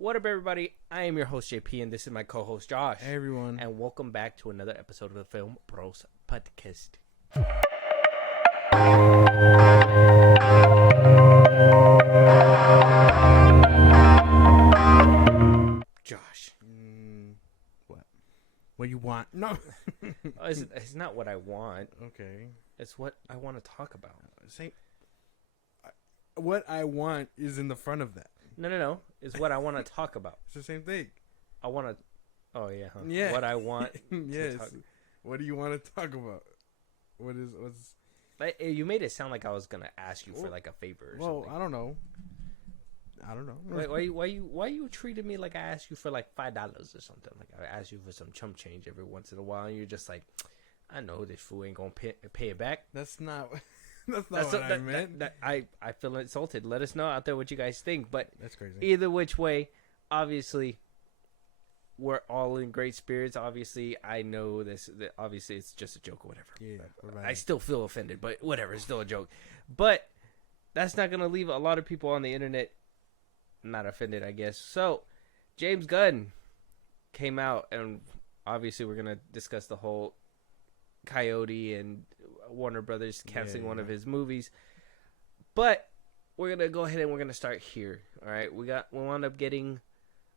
What up, everybody? I am your host, JP, and this is my co-host, Josh. Hey, everyone. And welcome back to another episode of the FilmBros podcast. Josh. What you want? No. It's not what I want. Okay. It's what I want to talk about. What I want is in the front of that. No. It's what I want to talk about. It's the same thing. I want to... Oh, yeah. Huh? Yeah. What I want Yes. to talk... What do you want to talk about? What's... You made it sound like I was going to ask you for like a favor or something. I don't know. Why you treated me like I asked you for like $5 or something? Like I asked you for some chump change every once in a while, and you're just like, I know this fool ain't gonna pay it back. That's not what I meant. I feel insulted. Let us know out there what you guys think. But that's crazy. Either which way, obviously, we're all in great spirits. Obviously, I know this. Obviously, it's just a joke or whatever. Yeah, I still feel offended, but whatever. It's still a joke. But that's not gonna leave a lot of people on the internet not offended, I guess. So, James Gunn came out, and obviously we're going to discuss the whole Coyote and Warner Brothers canceling one of his movies. But we're going to go ahead and we're going to start here. All right, we wound up getting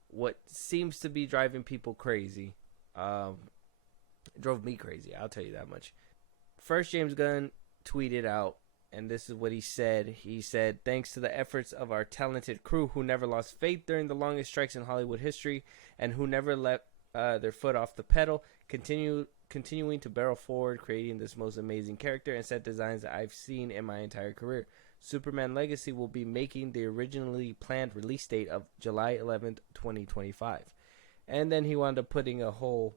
what seems to be driving people crazy. It drove me crazy, I'll tell you that much. First, James Gunn tweeted out, and this is what he said. He said, thanks to the efforts of our talented crew who never lost faith during the longest strikes in Hollywood history and who never let their foot off the pedal, continuing to barrel forward, creating this most amazing character and set designs that I've seen in my entire career. Superman Legacy will be making the originally planned release date of July 11th, 2025. And then he wound up putting a whole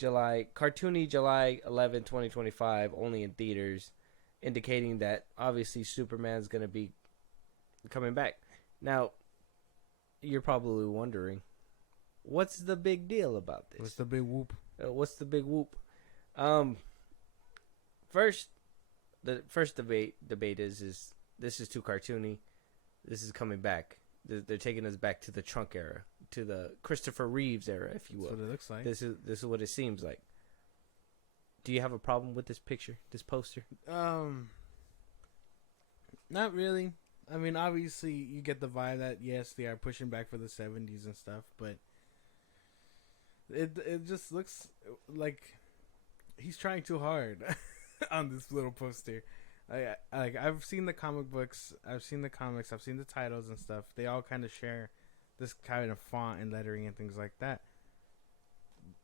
cartoony July 11th, 2025, only in theaters, indicating that obviously Superman's going to be coming back. Now, you're probably wondering, what's the big deal about this? What's the big whoop? First, the first debate is this is too cartoony. This is coming back. They're taking us back to the trunk era, to the Christopher Reeves era, if you will. That's what it looks like. This is what it seems like. Do you have a problem with this picture, this poster? Not really. I mean, obviously, you get the vibe that, yes, they are pushing back for the 70s and stuff, but it just looks like he's trying too hard on this little poster. I've seen the comic books, I've seen the comics, I've seen the titles and stuff. They all kind of share this kind of font and lettering and things like that.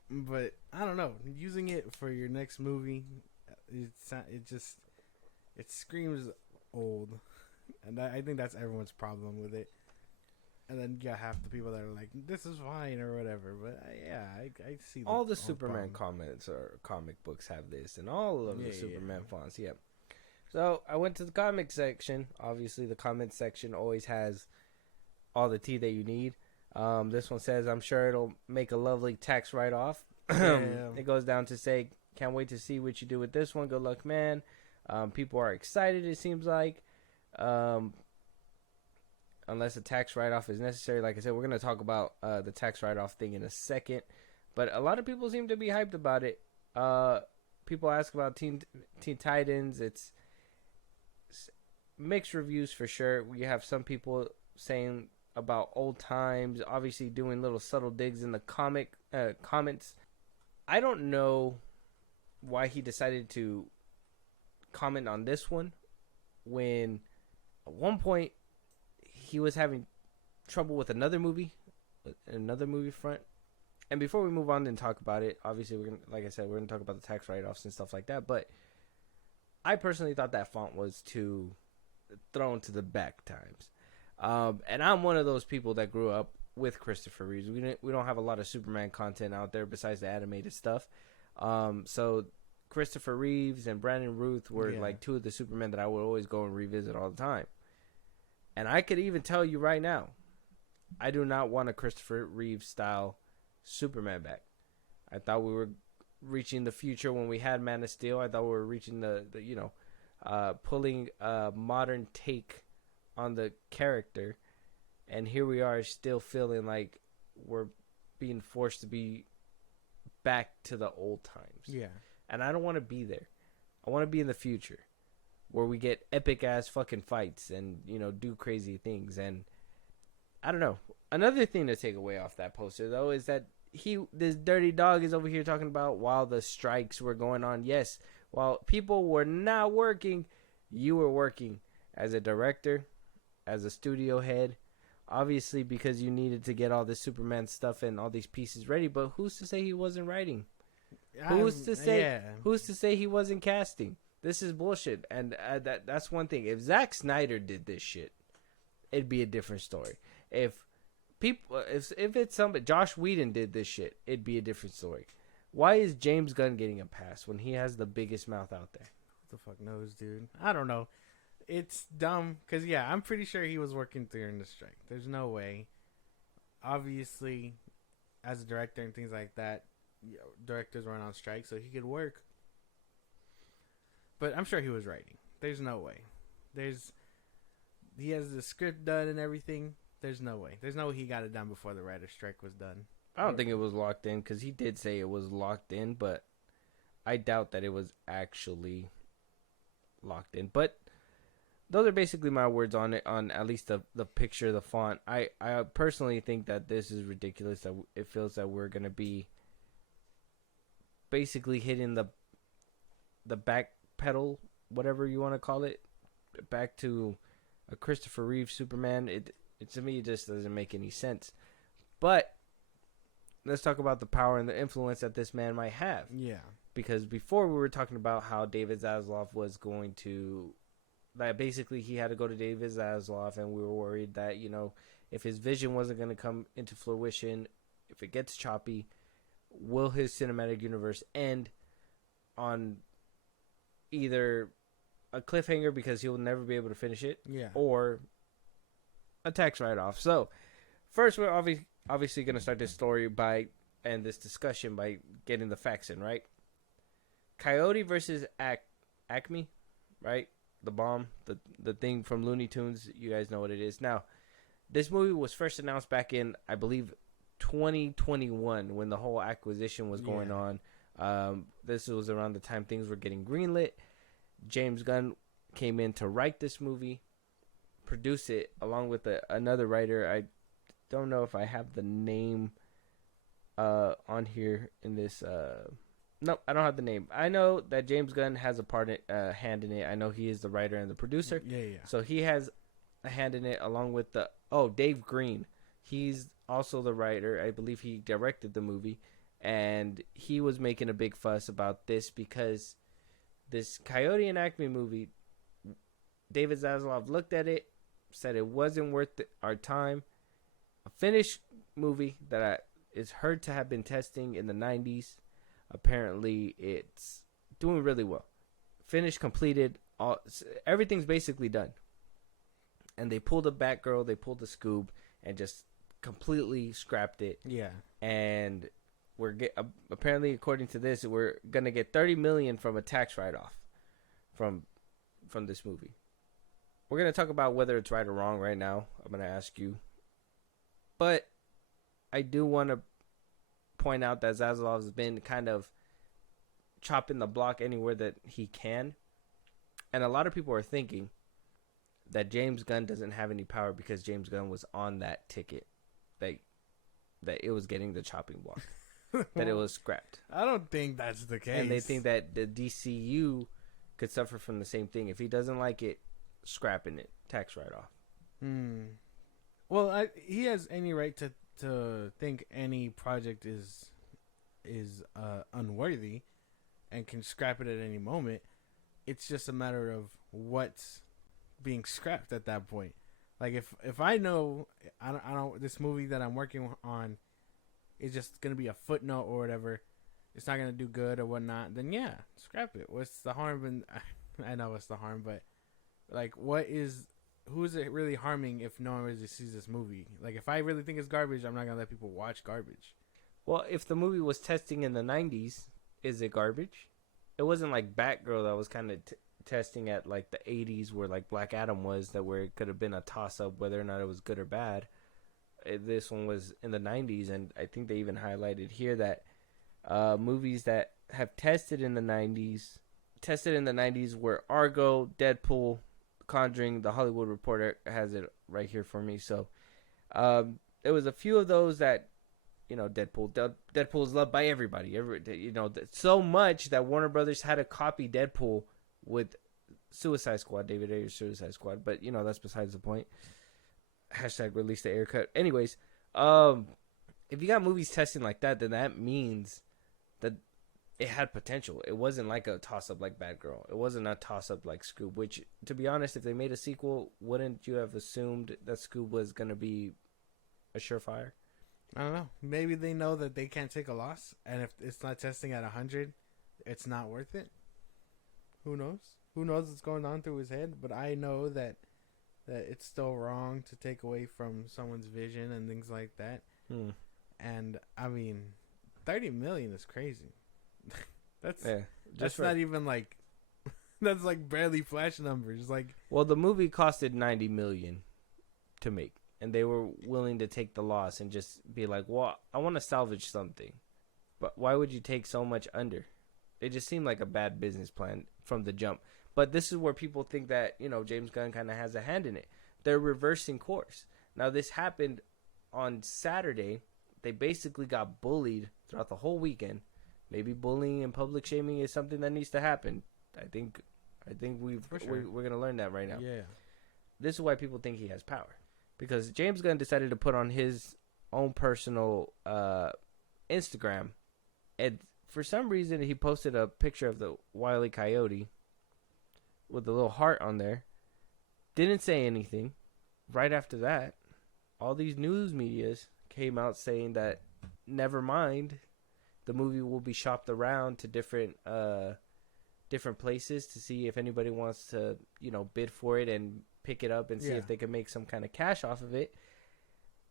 But I don't know, using it for your next movie, it screams old, and I think that's everyone's problem with it. And then you have the people that are like, "This is fine" or whatever. But I see all the Superman comments or comic books have this, and all of the Superman fonts. Yeah. So I went to the comic section. Obviously, the comment section always has all the tea that you need. This one says, I'm sure it'll make a lovely tax write-off. It goes down to say, can't wait to see what you do with this one. Good luck, man. People are excited, it seems like. Unless a tax write-off is necessary. Like I said, we're going to talk about the tax write-off thing in a second. But a lot of people seem to be hyped about it. People ask about Teen Titans. It's mixed reviews for sure. We have some people saying about old times, obviously doing little subtle digs in the comments. I don't know why he decided to comment on this one when at one point he was having trouble with another movie front. And before we move on and talk about it, obviously we're gonna talk about the tax write-offs and stuff like that. But I personally thought that font was too thrown to the back times. And I'm one of those people that grew up with Christopher Reeves. We don't have a lot of Superman content out there besides the animated stuff. So Christopher Reeves and Brandon Routh were like two of the Supermen that I would always go and revisit all the time. And I could even tell you right now, I do not want a Christopher Reeves style Superman back. I thought we were reaching the future when we had Man of Steel. I thought we were reaching the pulling a modern take on the character and here we are still feeling like we're being forced to be back to the old times. Yeah. And I don't want to be there. I want to be in the future where we get epic ass fucking fights and, you know, do crazy things. And I don't know. Another thing to take away off that poster, though, is that this dirty dog is over here talking about while the strikes were going on. Yes, while people were not working, you were working as a director, as a studio head, obviously because you needed to get all this Superman stuff and all these pieces ready. But who's to say he wasn't writing? Who's to say? Yeah. Who's to say he wasn't casting? This is bullshit, and that's one thing. If Zack Snyder did this shit, it'd be a different story. If it's somebody, Josh Whedon did this shit, it'd be a different story. Why is James Gunn getting a pass when he has the biggest mouth out there? What the fuck knows, dude? I don't know. It's dumb because I'm pretty sure he was working during the strike. There's no way. Obviously, as a director and things like that, directors weren't on strike, so he could work. But I'm sure he was writing. There's no way. He has the script done and everything. There's no way. There's no way he got it done before the writer's strike was done. I don't think it was locked in because he did say it was locked in, but I doubt that it was actually locked in. But those are basically my words on it, on at least the picture, the font. I personally think that this is ridiculous. That it feels that we're going to be basically hitting the back pedal, whatever you want to call it, back to a Christopher Reeve Superman. It to me, it just doesn't make any sense. But let's talk about the power and the influence that this man might have. Yeah. Because before we were talking about how David Zaslav was going to, that basically he had to go to David Zaslav, and we were worried that, you know, if his vision wasn't going to come into fruition, if it gets choppy, will his cinematic universe end on either a cliffhanger because he'll never be able to finish it, or a tax write-off. So first, we're obviously going to start this story and this discussion by getting the facts in, right? Coyote Vs Acme, right? The bomb, the thing from Looney Tunes. You guys know what it is. Now, this movie was first announced back in, I believe, 2021 when the whole acquisition was going on. This was around the time things were getting greenlit. James Gunn came in to write this movie, produce it along with another writer. I don't know if I have the name on here in this. No, I don't have the name. I know that James Gunn has a hand in it. I know he is the writer and the producer. Yeah. So he has a hand in it along with Dave Green. He's also the writer. I believe he directed the movie, and he was making a big fuss about this because this Coyote and Acme movie, David Zaslav looked at it, said it wasn't worth our time. A finished movie that is heard to have been testing in the 90s. Apparently, it's doing really well. Finished, completed, everything's basically done. And they pulled a Batgirl, they pulled a Scoob, and just completely scrapped it. Yeah. And apparently, according to this, we're gonna get $30 million from a tax write-off from this movie. We're gonna talk about whether it's right or wrong right now. I'm gonna ask you, but I do want to point out that Zaslav has been kind of chopping the block anywhere that he can, and a lot of people are thinking that James Gunn doesn't have any power because James Gunn was on that ticket, that it was getting the chopping block, that it was scrapped. I don't think that's the case. And they think that the DCU could suffer from the same thing. If he doesn't like it, scrapping it, tax write-off. Well, he has any right to think any project is unworthy and can scrap it at any moment. It's just a matter of what's being scrapped at that point. Like if I know I don't this movie that I'm working on is just gonna be a footnote or whatever, it's not gonna do good or whatnot, then yeah, scrap it. What's the harm? And I know what's the harm, but like, who is it really harming if no one really sees this movie? Like, if I really think it's garbage, I'm not gonna let people watch garbage. Well, if the movie was testing in the 90s, is it garbage? It wasn't like Batgirl that was kind of testing at like the 80s where like Black Adam was, that where it could have been a toss-up whether or not it was good or bad. this one was in the 90s, and I think they even highlighted here that movies that have tested in the 90s were Argo, Deadpool, Conjuring. The Hollywood Reporter has it right here for me. So there was a few of those that, Deadpool is loved by everybody. So much that Warner Brothers had to copy Deadpool with Suicide Squad, David Ayer's Suicide Squad. But, that's besides the point. Hashtag release the air cut. Anyways, if you got movies testing like that, then that means that it had potential. It wasn't like a toss-up like Bad Girl. It wasn't a toss-up like Scoob, which, to be honest, if they made a sequel, wouldn't you have assumed that Scoob was going to be a surefire? I don't know. Maybe they know that they can't take a loss, and if it's not testing at 100, it's not worth it. Who knows? Who knows what's going on through his head? But I know that it's still wrong to take away from someone's vision and things like that. And I mean, 30 million is crazy. That's not even like that's like barely Flash numbers. Like, well, the movie costed 90 million to make, and they were willing to take the loss and just be like, well, I want to salvage something, but why would you take so much under? It just seemed like a bad business plan from the jump. But this is where people think that, James Gunn kind of has a hand in it. They're reversing course. Now, this happened on Saturday. They basically got bullied throughout the whole weekend. Maybe bullying and public shaming is something that needs to happen. I think we're going to learn that right now. Yeah. This is why people think he has power. Because James Gunn decided to put on his own personal Instagram. And for some reason, he posted a picture of the Wile E. Coyote with a little heart on there. Didn't say anything. Right after that, all these news medias came out saying that, never mind, the movie will be shopped around to different places to see if anybody wants to, bid for it and pick it up and see if they can make some kind of cash off of it.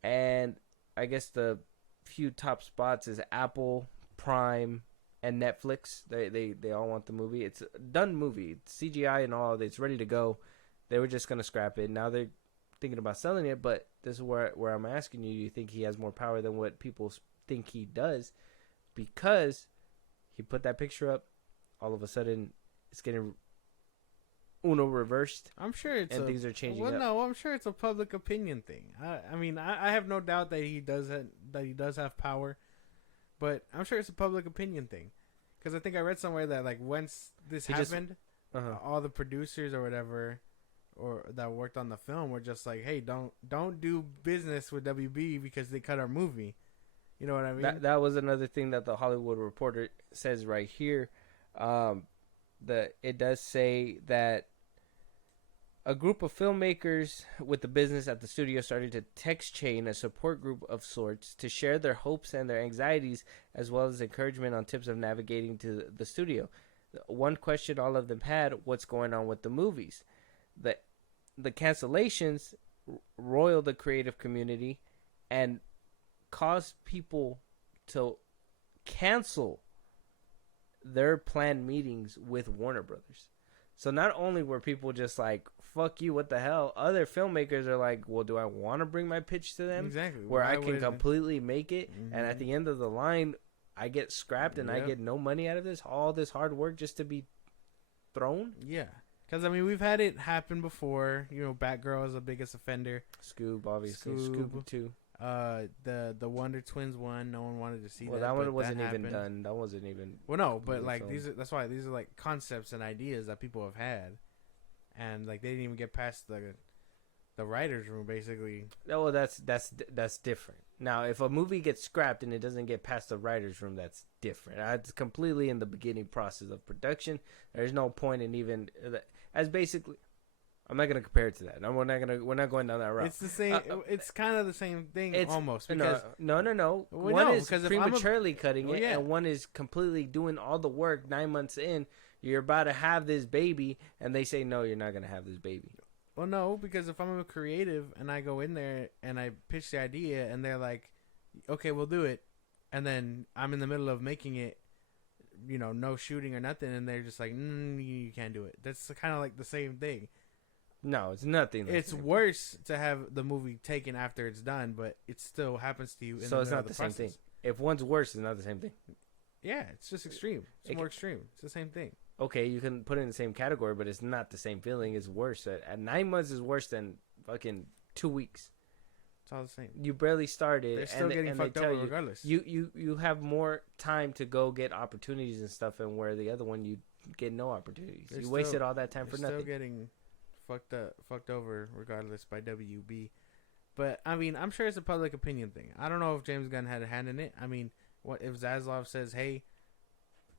And I guess the few top spots is Apple, Prime, and Netflix. They all want the movie. It's a done movie. It's CGI and all. It's ready to go. They were just going to scrap it. Now they're thinking about selling it, but this is where I'm asking you, do you think he has more power than what people think he does? Because he put that picture up, all of a sudden it's getting Uno reversed. I'm sure things are changing. Well, no, I'm sure it's a public opinion thing. I mean, I have no doubt that he does have power, but I'm sure it's a public opinion thing. Because I think I read somewhere that like once this happened, all the producers or whatever, or that worked on the film were just like, hey, don't do business with WB because they cut our movie. You know what I mean? That was another thing that the Hollywood Reporter says right here. That it does say that a group of filmmakers with the business at the studio started to text chain a support group of sorts to share their hopes and their anxieties, as well as encouragement on tips of navigating to the studio. One question all of them had: what's going on with the movies? The cancellations roiled the creative community and caused people to cancel their planned meetings with Warner Brothers. So not only were people just like, fuck you, what the hell? Other filmmakers are like, well, do I want to bring my pitch to them? Exactly. Where I can completely make it, and at the end of the line, I get scrapped and I get no money out of this, all this hard work just to be thrown? Yeah. Because, I mean, we've had it happen before. Batgirl is the biggest offender. Scoob, obviously. Scoob 2. The Wonder Twins one, no one wanted to see that. Well, that one wasn't even done. That wasn't even. Well, no, but like that's why these are like concepts and ideas that people have had, and like they didn't even get past the writers' room, basically. Oh, well, that's different. Now, if a movie gets scrapped and it doesn't get past the writers' room, that's different. It's completely in the beginning process of production. There's no point in even as basically. I'm not gonna compare it to that. No, we're not going down that route. It's the same. It's kind of the same thing almost. Because no. One is prematurely cutting it, and one is completely doing all the work. 9 months in, you're about to have this baby, and they say no, you're not gonna have this baby. Well, no, because if I'm a creative and I go in there and I pitch the idea, and they're like, "Okay, we'll do it," and then I'm in the middle of making it, no shooting or nothing, and they're just like, "You can't do it." That's kind of like the same thing. No, it's nothing. It's worse to have the movie taken after it's done, but it still happens to you. So it's not the same thing. If one's worse, it's not the same thing. Yeah, it's just extreme. It's more extreme. It's the same thing. Okay, you can put it in the same category, but it's not the same feeling. It's worse. At 9 months is worse than fucking 2 weeks. It's all the same. You barely started. They're still getting fucked over regardless. You have more time to go get opportunities and stuff, and where the other one you get no opportunities. You wasted all that time for nothing. Still getting fucked over regardless by WB. But I mean, I'm sure it's a public opinion thing. I don't know if James Gunn had a hand in it. I mean, what if Zaslav says, "Hey,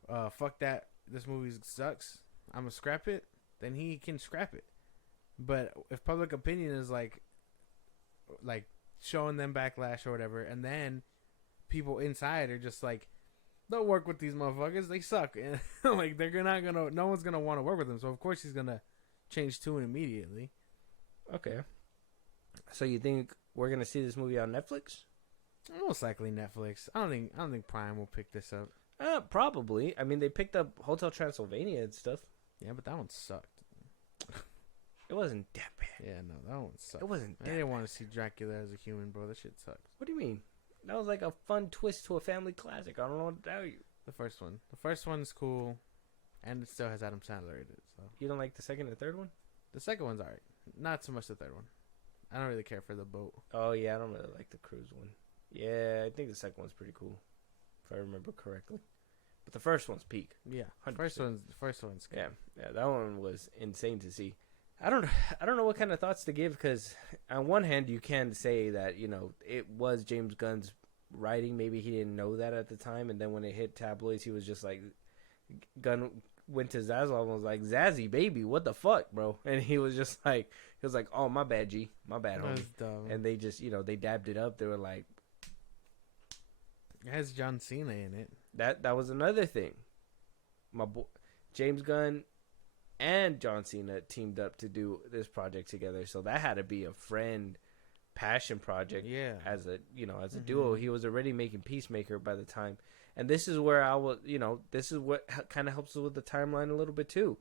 fuck that, this movie sucks, I'm gonna scrap it," then he can scrap it. But if public opinion is like showing them backlash or whatever, and then people inside are just like, "Don't work with these motherfuckers, they suck," and like no one's gonna want to work with them. So of course he's gonna change tune immediately. Okay. So you think we're gonna see this movie on Netflix? Most likely Netflix. I don't think Prime will pick this up. Probably. I mean, they picked up Hotel Transylvania and stuff. Yeah, but that one sucked. It wasn't that bad. Yeah, no, that one sucked. It wasn't. I didn't want to see Dracula as a human, bro. That shit sucked. What do you mean? That was like a fun twist to a family classic. I don't know what to tell you. The first one's cool, and it still has Adam Sandler in it. So you don't like the second and third one? The second one's alright. Not so much the third one. I don't really care for the boat. Oh yeah, I don't really like the cruise one. Yeah, I think the second one's pretty cool, if I remember correctly. But the first one's peak. Yeah, 100%. First one's good. Yeah, that one was insane to see. I don't know what kind of thoughts to give, because on one hand you can say that, you know, it was James Gunn's writing. Maybe he didn't know that at the time, and then when it hit tabloids, he was just like, Gunn went to Zaslav and was like, "Zazzy, baby, what the fuck, bro?" And he was like, "Oh, my bad, G, my bad, homie." Dumb. And they just, you know, they dabbed it up. They were like, it has John Cena in it. That was another thing. My boy James Gunn and John Cena teamed up to do this project together, so that had to be a friend passion project. Yeah, as a duo. He was already making Peacemaker by the time, and this is where this is what kind of helps us with the timeline a little bit too.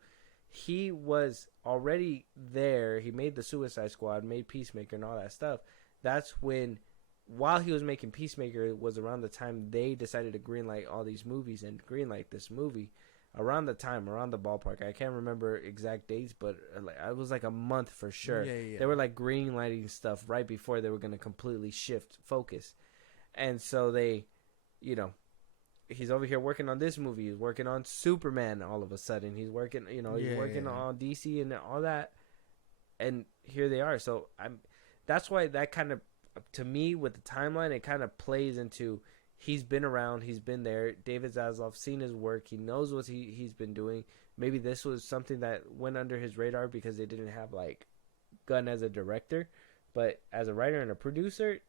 He was already there. He made the Suicide Squad, made Peacemaker, and all that stuff. That's when, while he was making Peacemaker, it was around the time they decided to greenlight all these movies and greenlight this movie. Around the ballpark. I can't remember exact dates, but it was like a month for sure. Yeah. They were like greenlighting stuff right before they were going to completely shift focus. And so they, you know, he's over here working on this movie. He's working on Superman all of a sudden. He's working, working on DC and all that. And here they are. So that's why that kind of, to me, with the timeline, it kind of plays into, he's been around, he's been there. David Zaslav's seen his work. He knows what he's been doing. Maybe this was something that went under his radar because they didn't have like Gunn as a director, but as a writer and a producer,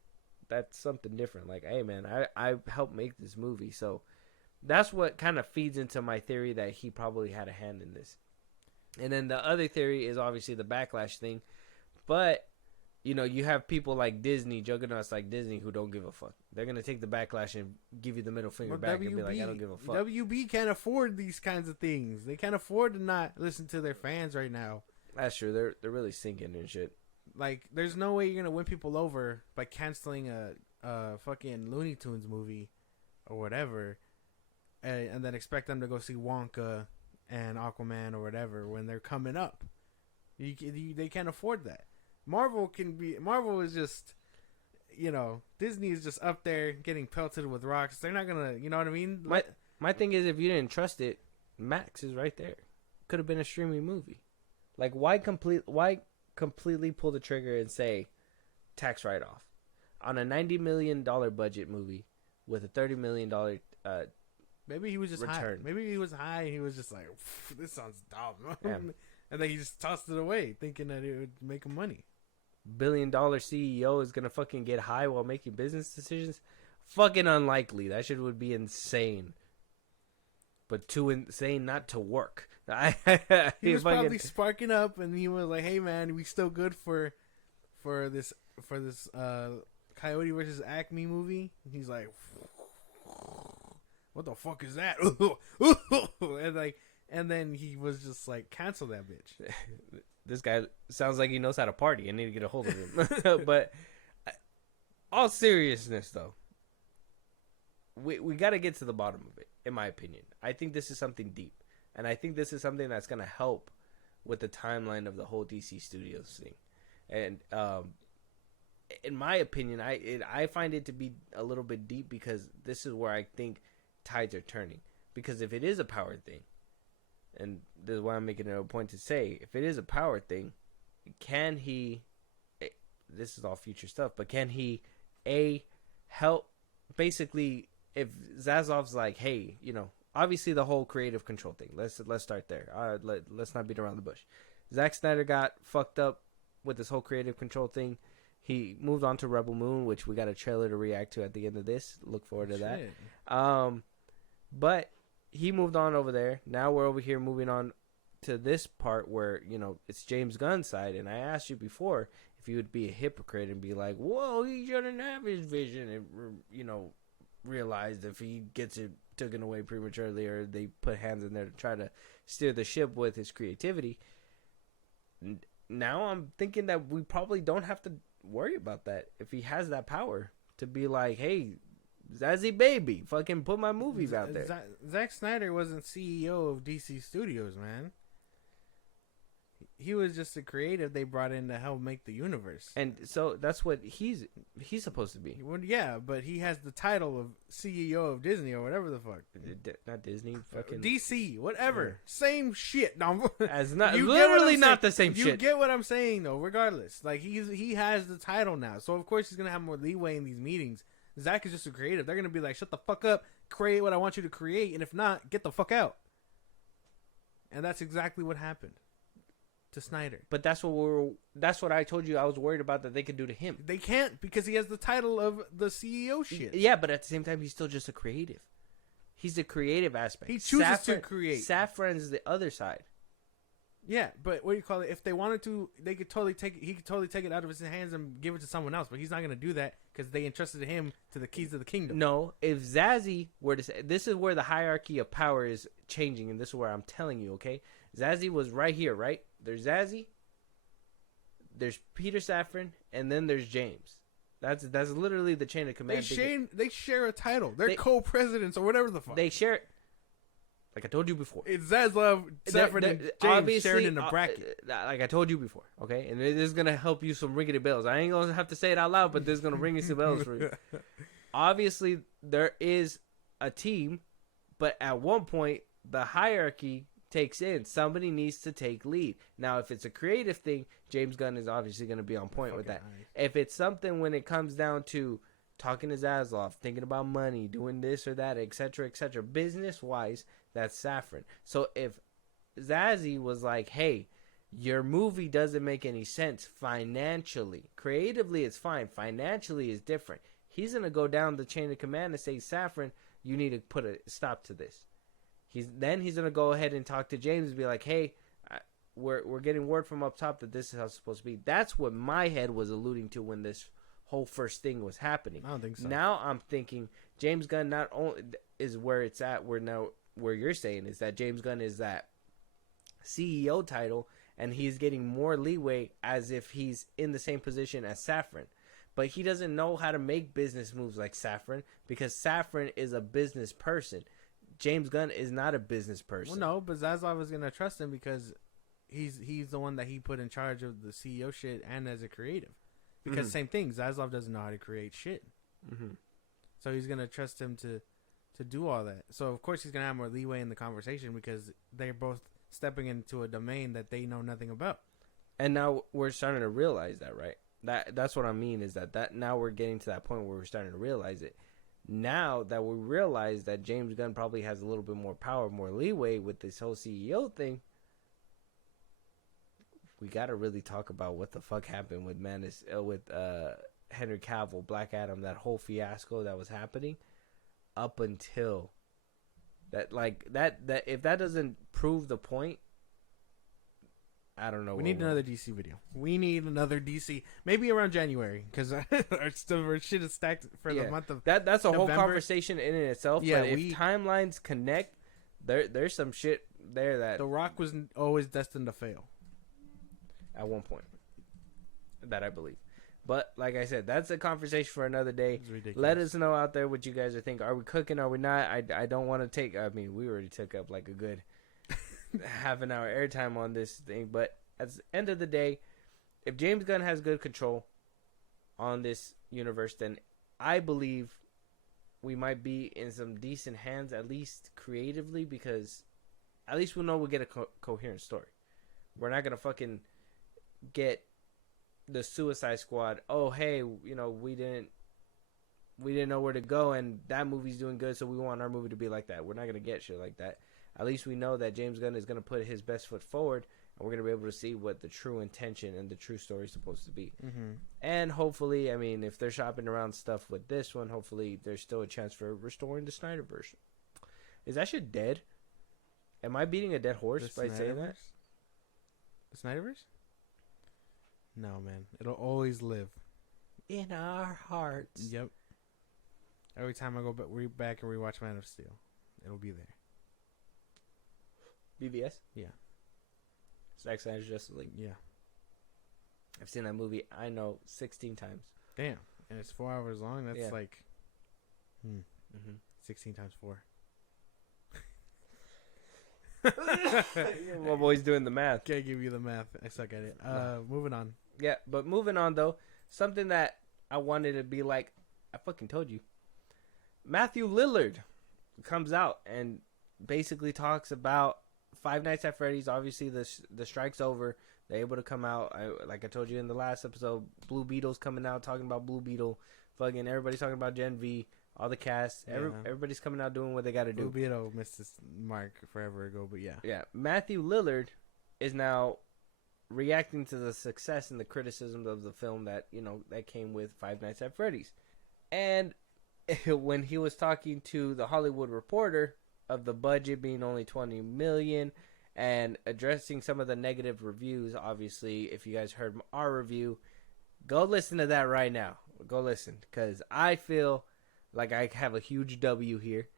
that's something different. Like, hey man, I helped make this movie, so that's what kind of feeds into my theory that he probably had a hand in this. And then the other theory is obviously the backlash thing, but you know, you have people like Disney, juggernauts like Disney, who don't give a fuck. They're going to take the backlash and give you the middle finger back and be like, I don't give a fuck. WB can't afford these kinds of things. They can't afford to not listen to their fans right now. That's true. They're really sinking and shit. Like, there's no way you're going to win people over by canceling a fucking Looney Tunes movie or whatever, and then expect them to go see Wonka and Aquaman or whatever when they're coming up. They can't afford that. Marvel is just, you know, Disney is just up there getting pelted with rocks. They're not gonna, you know what I mean? My thing is, if you didn't trust it, Max is right there. Could have been a streaming movie. Like, why completely pull the trigger and say tax write-off on a $90 million budget movie with a $30 million maybe he was just return. High. Maybe he was high and he was just like, this sounds dumb. Yeah. And then he just tossed it away thinking that it would make him money. Billion-dollar CEO is gonna fucking get high while making business decisions? Fucking unlikely. That shit would be insane. But too insane not to work. He was probably sparking up, and he was like, "Hey man, we still good for this Coyote Vs Acme movie?" And he's like, "What the fuck is that?" And then he was just like, "Cancel that bitch." this guy sounds like he knows how to party. I need to get a hold of him. But all seriousness, though, we got to get to the bottom of it, in my opinion. I think this is something deep. And I think this is something that's going to help with the timeline of the whole DC Studios thing. And in my opinion, I find it to be a little bit deep because this is where I think tides are turning. Because if it is a power thing, and this is why I'm making it a point to say, if it is a power thing, can he, this is all future stuff, but can he, help, basically, if Zaslav's like, hey, you know, obviously the whole creative control thing, let's start there. Let's not beat around the bush. Zack Snyder got fucked up with this whole creative control thing. He moved on to Rebel Moon, which we got a trailer to react to at the end of this. Look forward to that. But he moved on over there. Now we're over here moving on to this part where, you know, it's James Gunn's side. And I asked you before if you would be a hypocrite and be like, whoa, he shouldn't have his vision. And, you know, realized if he gets it taken away prematurely or they put hands in there to try to steer the ship with his creativity. Now I'm thinking that we probably don't have to worry about that if he has that power to be like, hey, Zazzy baby, fucking put my movies out there. Zack Snyder wasn't CEO of DC Studios, man. He was just a creative they brought in to help make the universe. And so that's what he's supposed to be. Well, yeah, but he has the title of CEO of Disney or whatever the fuck. Not Disney, fucking DC, whatever. Yeah. Same shit. No, as not literally not the same shit. You get what I'm saying though, regardless. Like he has the title now. So of course he's going to have more leeway in these meetings. Zach is just a creative. They're going to be like, "Shut the fuck up. Create what I want you to create, and if not, get the fuck out." And that's exactly what happened to Snyder. But that's what I told you I was worried about that they could do to him. They can't because he has the title of the CEO shit. Yeah, but at the same time he's still just a creative. He's the creative aspect. He chooses to create. Safran's the other side. Yeah, but what do you call it? If they wanted to, they could totally take it. He could totally take it out of his hands and give it to someone else. But he's not going to do that because they entrusted him to the keys of the kingdom. No, if Zazzy were to say, this is where the hierarchy of power is changing, and this is where I'm telling you, okay? Zazzy was right here, right? There's Zazzy, there's Peter Safran, and then there's James. That's literally the chain of command. They share a title. They're co-presidents or whatever the fuck. They share. Like I told you before, it's Zaslav, Safran, and James shared in a bracket. Like I told you before, okay? And it is going to help you some ringing bells. I ain't going to have to say it out loud, but this is going to ring you some bells for you. Obviously, there is a team, but at one point, the hierarchy takes in. Somebody needs to take lead. Now, if it's a creative thing, James Gunn is obviously going to be on point with that. Nice. If it's something when it comes down to talking to Zaslav, thinking about money, doing this or that, etc., business-wise, that's Safran. So if Zazzy was like, hey, your movie doesn't make any sense financially. Creatively, it's fine. Financially, it's different. He's going to go down the chain of command and say, Safran, you need to put a stop to this. He's going to go ahead and talk to James and be like, hey, we're getting word from up top that this is how it's supposed to be. That's what my head was alluding to when this whole first thing was happening. I don't think so. Now I'm thinking James Gunn not only is where it's at, where you're saying is that James Gunn is that CEO title, and he's getting more leeway as if he's in the same position as Safran. But he doesn't know how to make business moves like Safran because Safran is a business person. James Gunn is not a business person. Well, no, but Zaslav is going to trust him because he's the one that he put in charge of the CEO shit and as a creative. Because same thing, Zaslav doesn't know how to create shit. Mm-hmm. So he's going to trust him to do all that. So, of course, he's going to have more leeway in the conversation because they're both stepping into a domain that they know nothing about. And now we're starting to realize that, right? That's what I mean is that now we're getting to that point where we're starting to realize it. Now that we realize that James Gunn probably has a little bit more power, more leeway with this whole CEO thing, we got to really talk about what the fuck happened with Henry Cavill, Black Adam, that whole fiasco that was happening up until that, that if that doesn't prove the point, I don't know. We need another DC video. We need another DC, maybe around January, because our shit is stacked for the month of that's a November. whole conversation in itself. Yeah, but if timelines connect, there's some shit there that The Rock was always destined to fail. at one point. That I believe. But like I said, that's a conversation for another day. Let us know out there what you guys are thinking. Are we cooking? Are we not? I don't want to take. I mean, we already took up like a good half an hour airtime on this thing. But at the end of the day, if James Gunn has good control on this universe, then I believe we might be in some decent hands, at least creatively, because at least we'll know we'll get a coherent story. We're not gonna fucking get the Suicide Squad. Oh, hey, you know, we didn't know where to go, and that movie's doing good, so we want our movie to be like that. We're not gonna get shit like that. At least we know that James Gunn is gonna put his best foot forward, and we're gonna be able to see what the true intention and the true story is supposed to be. Mm-hmm. And hopefully, I mean, if they're shopping around stuff with this one, hopefully there's still a chance for restoring the Snyderverse. Is that shit dead? Am I beating a dead horse by saying that? The Snyderverse? No, man. It'll always live. In our hearts. Yep. Every time I go back and rewatch Man of Steel, it'll be there. BVS? Yeah. Zack Snyder's Justice League. Yeah. I've seen that movie, I know, 16 times. Damn. And it's 4 hours long. That's 16 times 4. My boy's doing the math. Can't give you the math. I suck at it. Moving on. Yeah, but moving on, though, something that I wanted to be like, I fucking told you. Mathew Lillard comes out and basically talks about Five Nights at Freddy's. Obviously, the strike's over. They're able to come out. Like I told you in the last episode, Blue Beetle's coming out talking about Blue Beetle. Fucking everybody's talking about Gen V. All the cast. Yeah. Everybody's coming out doing what they got to do. Blue Beetle missed this mark forever ago, but yeah. Yeah. Mathew Lillard is now reacting to the success and the criticism of the film that, you know, that came with Five Nights at Freddy's. And when he was talking to the Hollywood Reporter of the budget being only $20 million and addressing some of the negative reviews, obviously, if you guys heard our review, go listen to that right now. Go listen, because I feel like I have a huge W here,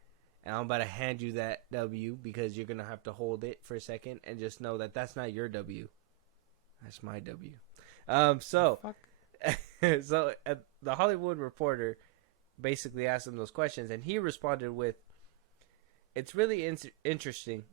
and I'm about to hand you that W because you're going to have to hold it for a second and just know that that's not your W. That's my W. So the Hollywood Reporter basically asked him those questions, and he responded with, "It's really interesting.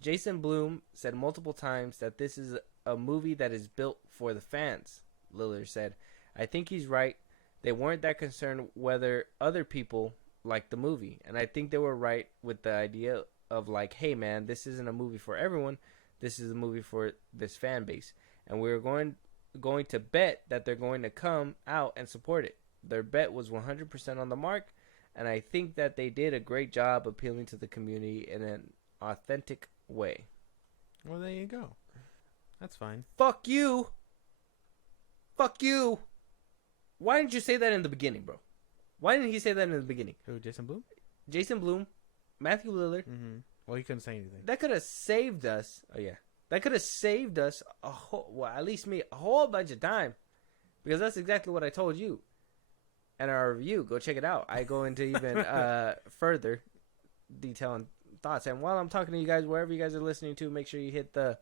Jason Blum said multiple times that this is a movie that is built for the fans," Lillard said. "I think he's right. They weren't that concerned whether other people liked the movie. And I think they were right with the idea of like, hey man, this isn't a movie for everyone. This is a movie for this fan base. And we're going to bet that they're going to come out and support it. Their bet was 100% on the mark. And I think that they did a great job appealing to the community in an authentic way." Well, there you go. That's fine. Fuck you. Fuck you. Why didn't you say that in the beginning, bro? Why didn't he say that in the beginning? Who, Jason Blum? Jason Blum, Mathew Lillard. Mm-hmm. Well, he couldn't say anything. That could have saved us. Oh, yeah. That could have saved us at least me, a whole bunch of time. Because that's exactly what I told you. And our review, go check it out. I go into even further detail and thoughts. And while I'm talking to you guys, wherever you guys are listening to, make sure you hit the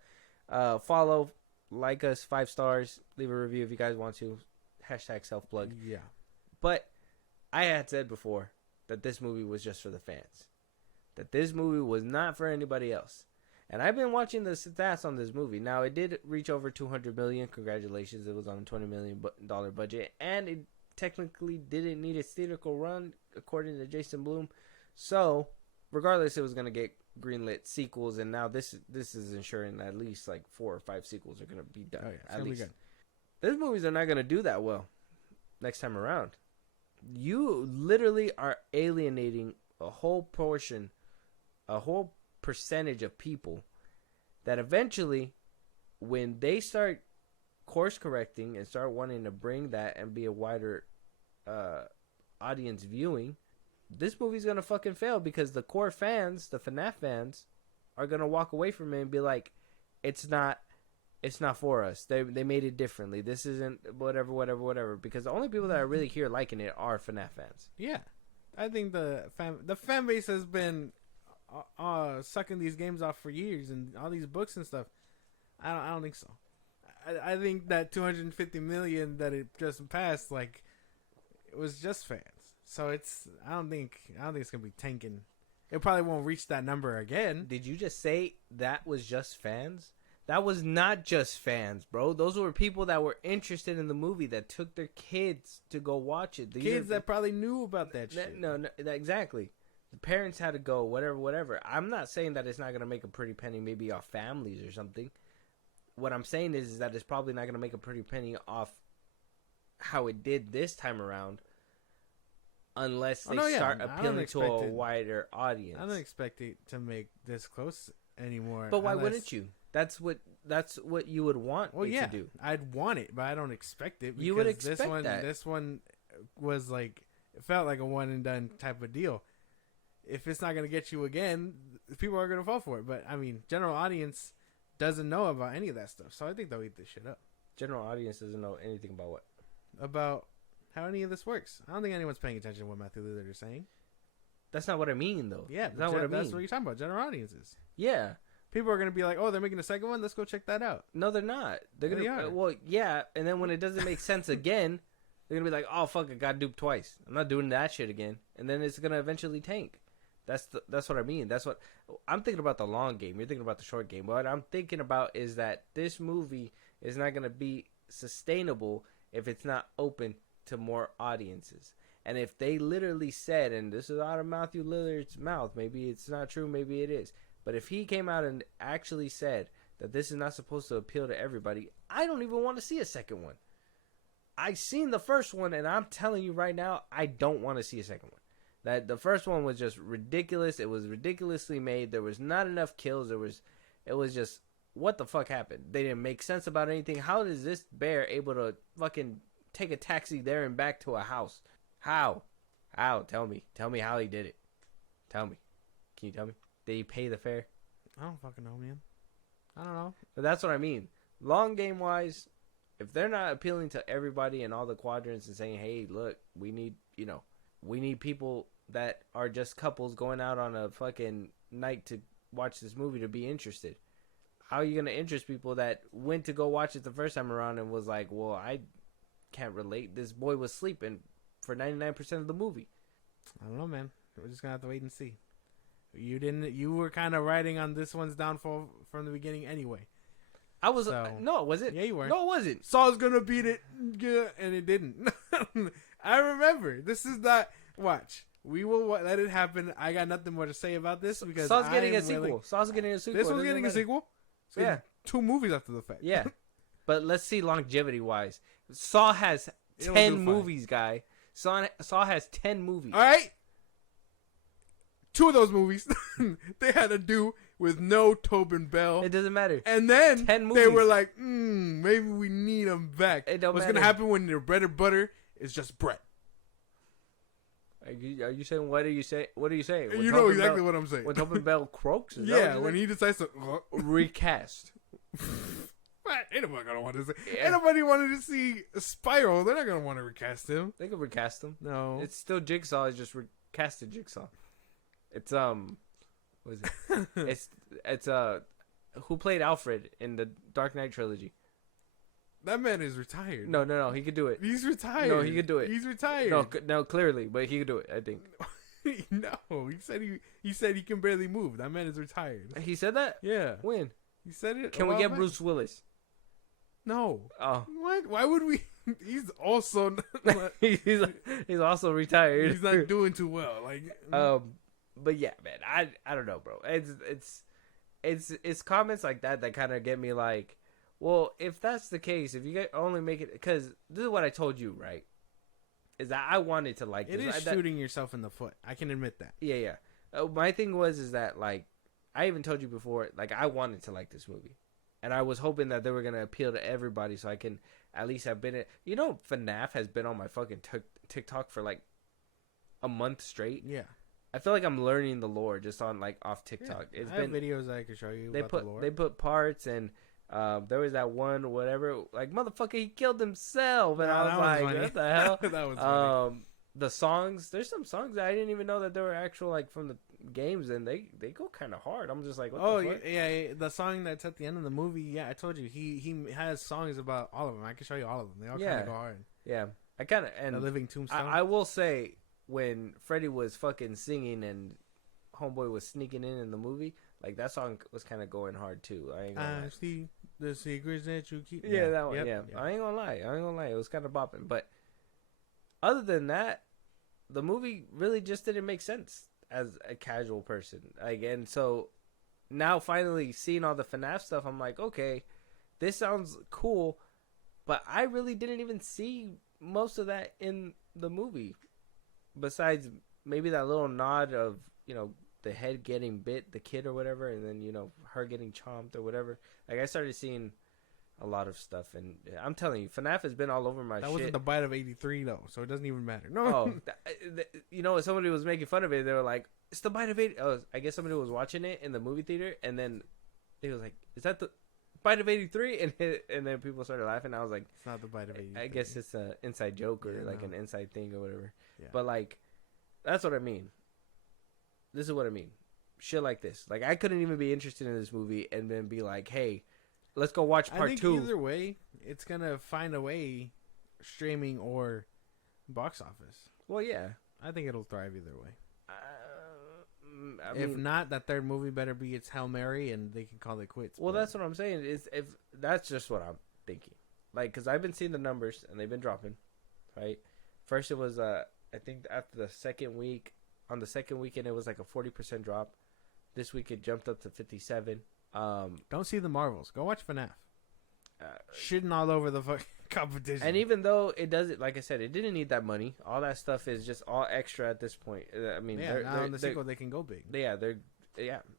follow, like us, 5 stars, leave a review if you guys want to. Hashtag self-plug. Yeah. But I had said before that this movie was just for the fans. That this movie was not for anybody else. And I've been watching the stats on this movie. Now, it did reach over $200 million. Congratulations. It was on a $20 million budget. And it technically didn't need a theatrical run, according to Jason Blum. So, regardless, it was going to get greenlit sequels. And now this is ensuring that at least like 4 or 5 sequels are going to be done. Oh, yeah. At least. These movies are not going to do that well next time around. You literally are alienating a whole percentage of people that eventually, when they start course correcting and start wanting to bring that and be a wider audience viewing, this movie's going to fucking fail because the core fans, the FNAF fans, are going to walk away from it and be like, it's not for us. They made it differently. This isn't whatever. Because the only people that are really here liking it are FNAF fans. Yeah, I think the fan base has been sucking these games off for years and all these books and stuff. I don't think so. I think that 250 million that it just passed, like, it was just fans. So I don't think it's gonna be tanking. It probably won't reach that number again. Did you just say that was just fans? That was not just fans, bro. Those were people that were interested in the movie that took their kids to go watch it. Kids that probably knew about that shit. No, exactly. The parents had to go, whatever. I'm not saying that it's not going to make a pretty penny maybe off families or something. What I'm saying is that it's probably not going to make a pretty penny off how it did this time around unless they start appealing to a wider audience. I don't expect it to make this close anymore. But why wouldn't you? That's what you would want to do. I'd want it, but I don't expect it. You would expect that. This one was like, it felt like a one and done type of deal. If it's not going to get you again, people are going to fall for it. But I mean, general audience doesn't know about any of that stuff, so I think they'll eat this shit up. General audience doesn't know anything about what? About how any of this works. I don't think anyone's paying attention to what Mathew Lillard is saying. That's not what I mean, though. Yeah, that's not what I mean. That's what you're talking about. General audiences. Yeah. People are going to be like, oh, they're making a second one? Let's go check that out. No, they're not. They're going to... Well, yeah, and then when it doesn't make sense again, they're going to be like, oh, fuck, I got duped twice. I'm not doing that shit again. And then it's going to eventually tank. That's what I mean. That's what... I'm thinking about the long game. You're thinking about the short game. What I'm thinking about is that this movie is not going to be sustainable if it's not open to more audiences. And if they literally said, and this is out of Mathew Lillard's mouth, maybe it's not true, maybe it is, but if he came out and actually said that this is not supposed to appeal to everybody, I don't even want to see a second one. I've seen the first one, and I'm telling you right now, I don't want to see a second one. That the first one was just ridiculous. It was ridiculously made. There was not enough kills. It was just, what the fuck happened? They didn't make sense about anything. How is this bear able to fucking take a taxi there and back to a house? How? Tell me how he did it. Tell me. Can you tell me? Did he pay the fare? I don't fucking know, man. I don't know. But that's what I mean. Long game wise, if they're not appealing to everybody in all the quadrants and saying, hey, look, we need people that are just couples going out on a fucking night to watch this movie to be interested. How are you going to interest people that went to go watch it the first time around and was like, well, I can't relate. This boy was sleeping for 99% of the movie. I don't know, man. We're just going to have to wait and see. You were kind of riding on this one's downfall from the beginning anyway. I was no, was it? Yeah, you were. No, it wasn't. Saw's gonna beat it, and it didn't. I remember. This is not. Watch. We will let it happen. I got nothing more to say about this because Saw's getting a sequel. Saw's getting a sequel. This one's getting a sequel. So yeah, 2 movies after the fact. Yeah, but let's see longevity wise. Saw has 10 movies, guy. Saw has 10 movies. All right. 2 of those movies they had to do with no Tobin Bell. It doesn't matter. And then 10 movies. They were like, maybe we need them back. What's going to happen when their bread and butter is just bread? Are you saying, what are you saying? What are you saying? You know exactly what I'm saying. When Tobin Bell croaks? Yeah, when he decides to... recast. Ain't nobody gonna want to see. Yeah. Ain't nobody wanted to see Spiral. They're not gonna want to recast him. They could recast him. No, it's still Jigsaw. It's just recasted Jigsaw. It's what is it? it's who played Alfred in the Dark Knight trilogy? That man is retired. No, he could do it. He's retired. No, he could do it. He's retired. No, clearly, but he could do it. I think. No, he said he can barely move. That man is retired. He said that? Yeah. When? He said it. Can we get Bruce Willis? No. Oh. What? Why would we? He's also he's also retired. He's not doing too well. Like. But yeah, man, I don't know, bro. It's comments like that kind of get me like, well, if that's the case, if you get only make it, because this is what I told you, right? Is that I wanted to like it this. Is shooting yourself in the foot. I can admit that. Yeah. My thing is that like I even told you before, like I wanted to like this movie, and I was hoping that they were gonna appeal to everybody, so I can at least have been. FNAF has been on my fucking TikTok for like a month straight. Yeah. I feel like I'm learning the lore just on like off TikTok. Yeah, I have videos I can show you. They put parts and there was that one whatever like motherfucker he killed himself and I was like, what the hell? That was funny. the songs, there's some songs that I didn't even know that they were actual, like, from the games, and they go kind of hard. I'm just like, what the fuck? Yeah, the song that's at the end of the movie. Yeah, I told you he has songs about all of them. I can show you all of them. They all kind of go hard. Yeah, I kind of and The Living Tombstone. I will say when Freddy was fucking singing and Homeboy was sneaking in the movie, like that song was kind of going hard too. I ain't gonna lie. See the secrets that you keep. Yeah, that one. Yeah, I ain't gonna lie. It was kind of bopping, but other than that, the movie really just didn't make sense as a casual person. Like, and so now finally seeing all the FNAF stuff, I'm like, okay, this sounds cool, but I really didn't even see most of that in the movie. Besides maybe that little nod of, you know, the head getting bit, the kid or whatever, and then, you know, her getting chomped or whatever. Like, I started seeing a lot of stuff, and I'm telling you, FNAF has been all over my shit. That wasn't the bite of 83 though, so it doesn't even matter. No. Oh, you know, somebody was making fun of it. They were like, "It's the bite of 80." Oh, I guess somebody was watching it in the movie theater, and then they was like, "Is that the bite of 83?" And then people started laughing. I was like, "It's not the bite of 83." I guess it's an inside joke or like an inside thing or whatever. Yeah. But like, that's what I mean. This is what I mean. Shit like this. Like, I couldn't even be interested in this movie and then be like, "Hey, let's go watch part 2. Either way, it's gonna find a way, streaming or box office. Well, yeah. I think it'll thrive either way. I If mean, not, that third movie better be its Hail Mary, and they can call it quits. well, but that's what I'm saying. Is if that's just what I'm thinking. Like, because I've been seeing the numbers and they've been dropping. Right. First, it was I think after the second week, on the second weekend, it was like a 40% drop. This week it jumped up to 57. Don't see the Marvels. Go watch FNAF. Shitting all over the fucking competition. And even though it doesn't, like I said, it didn't need that money. All that stuff is just all extra at this point. I mean, yeah, now in the sequel they can go big. Yeah,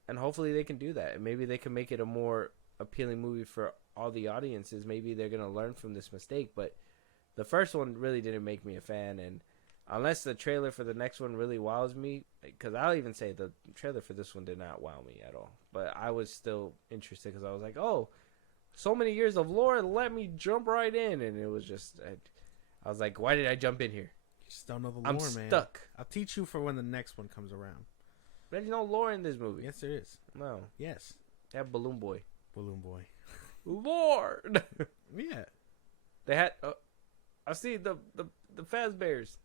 and hopefully they can do that. And maybe they can make it a more appealing movie for all the audiences. Maybe they're gonna learn from this mistake. But the first one really didn't make me a fan, and unless the trailer for the next one really wows me, because I'll even say the trailer for this one did not wow me at all. But I was still interested because I was like, oh, so many years of lore, let me jump right in. And it was just, I was like, why did I jump in here? You just don't know the lore, I'm man. stuck. I'll teach you for when the next one comes around. There's no lore in this movie. Yes, there is. No. Yes. They have Balloon Boy. Balloon Boy. Lord! Yeah. They had, I see the Fazbears.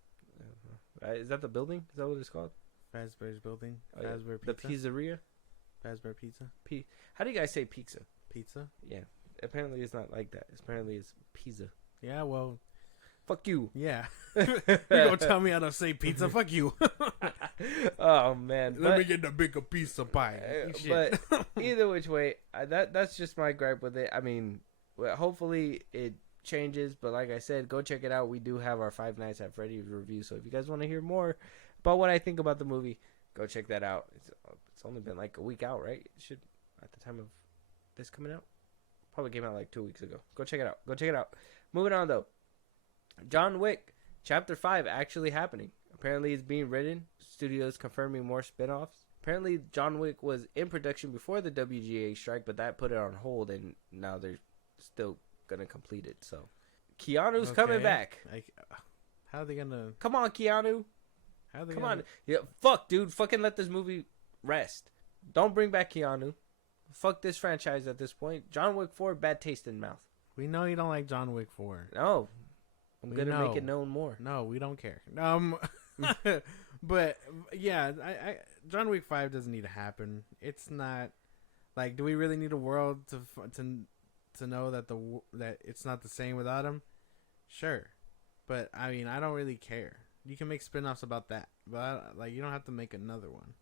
Is that the building? Is that what it's called? Fazbear's Building. Oh, yeah. Fazbear The Pizza. pizzeria? Fazbear Pizza. How do you guys say pizza? Pizza? Yeah. Apparently it's not like that. Apparently it's pizza. Yeah, well. Fuck you. Yeah. You gonna tell me how to say pizza? Fuck you. Oh, man. Let me get the bigger piece of pie. But either which way, that's just my gripe with it. I mean, hopefully it changes, but like I said, go check it out. We do have our Five Nights at Freddy's review, so if you guys want to hear more about what I think about the movie, go check that out. It's only been like a week out, right? It should, at the time of this coming out, probably came out like 2 weeks ago. Go check it out. Moving on though, John Wick Chapter 5 actually happening. Apparently it's being written. Studios confirming more spin-offs. Apparently John Wick was in production before the WGA strike, but that put it on hold, and now they're still gonna complete it. So Keanu's coming back. How are they gonna? Come on, Keanu. How are they Come gonna... on. Yeah, fuck, dude. Fucking let this movie rest. Don't bring back Keanu. Fuck this franchise at this point. John Wick 4, bad taste in mouth. We know you don't like John Wick 4. No, I'm gonna make it known more. No, we don't care. But yeah, John Wick 5 doesn't need to happen. It's not like, do we really need a world to know that that it's not the same without him? Sure, but I mean, I don't really care. You can make spin-offs about that, but like, you don't have to make another one.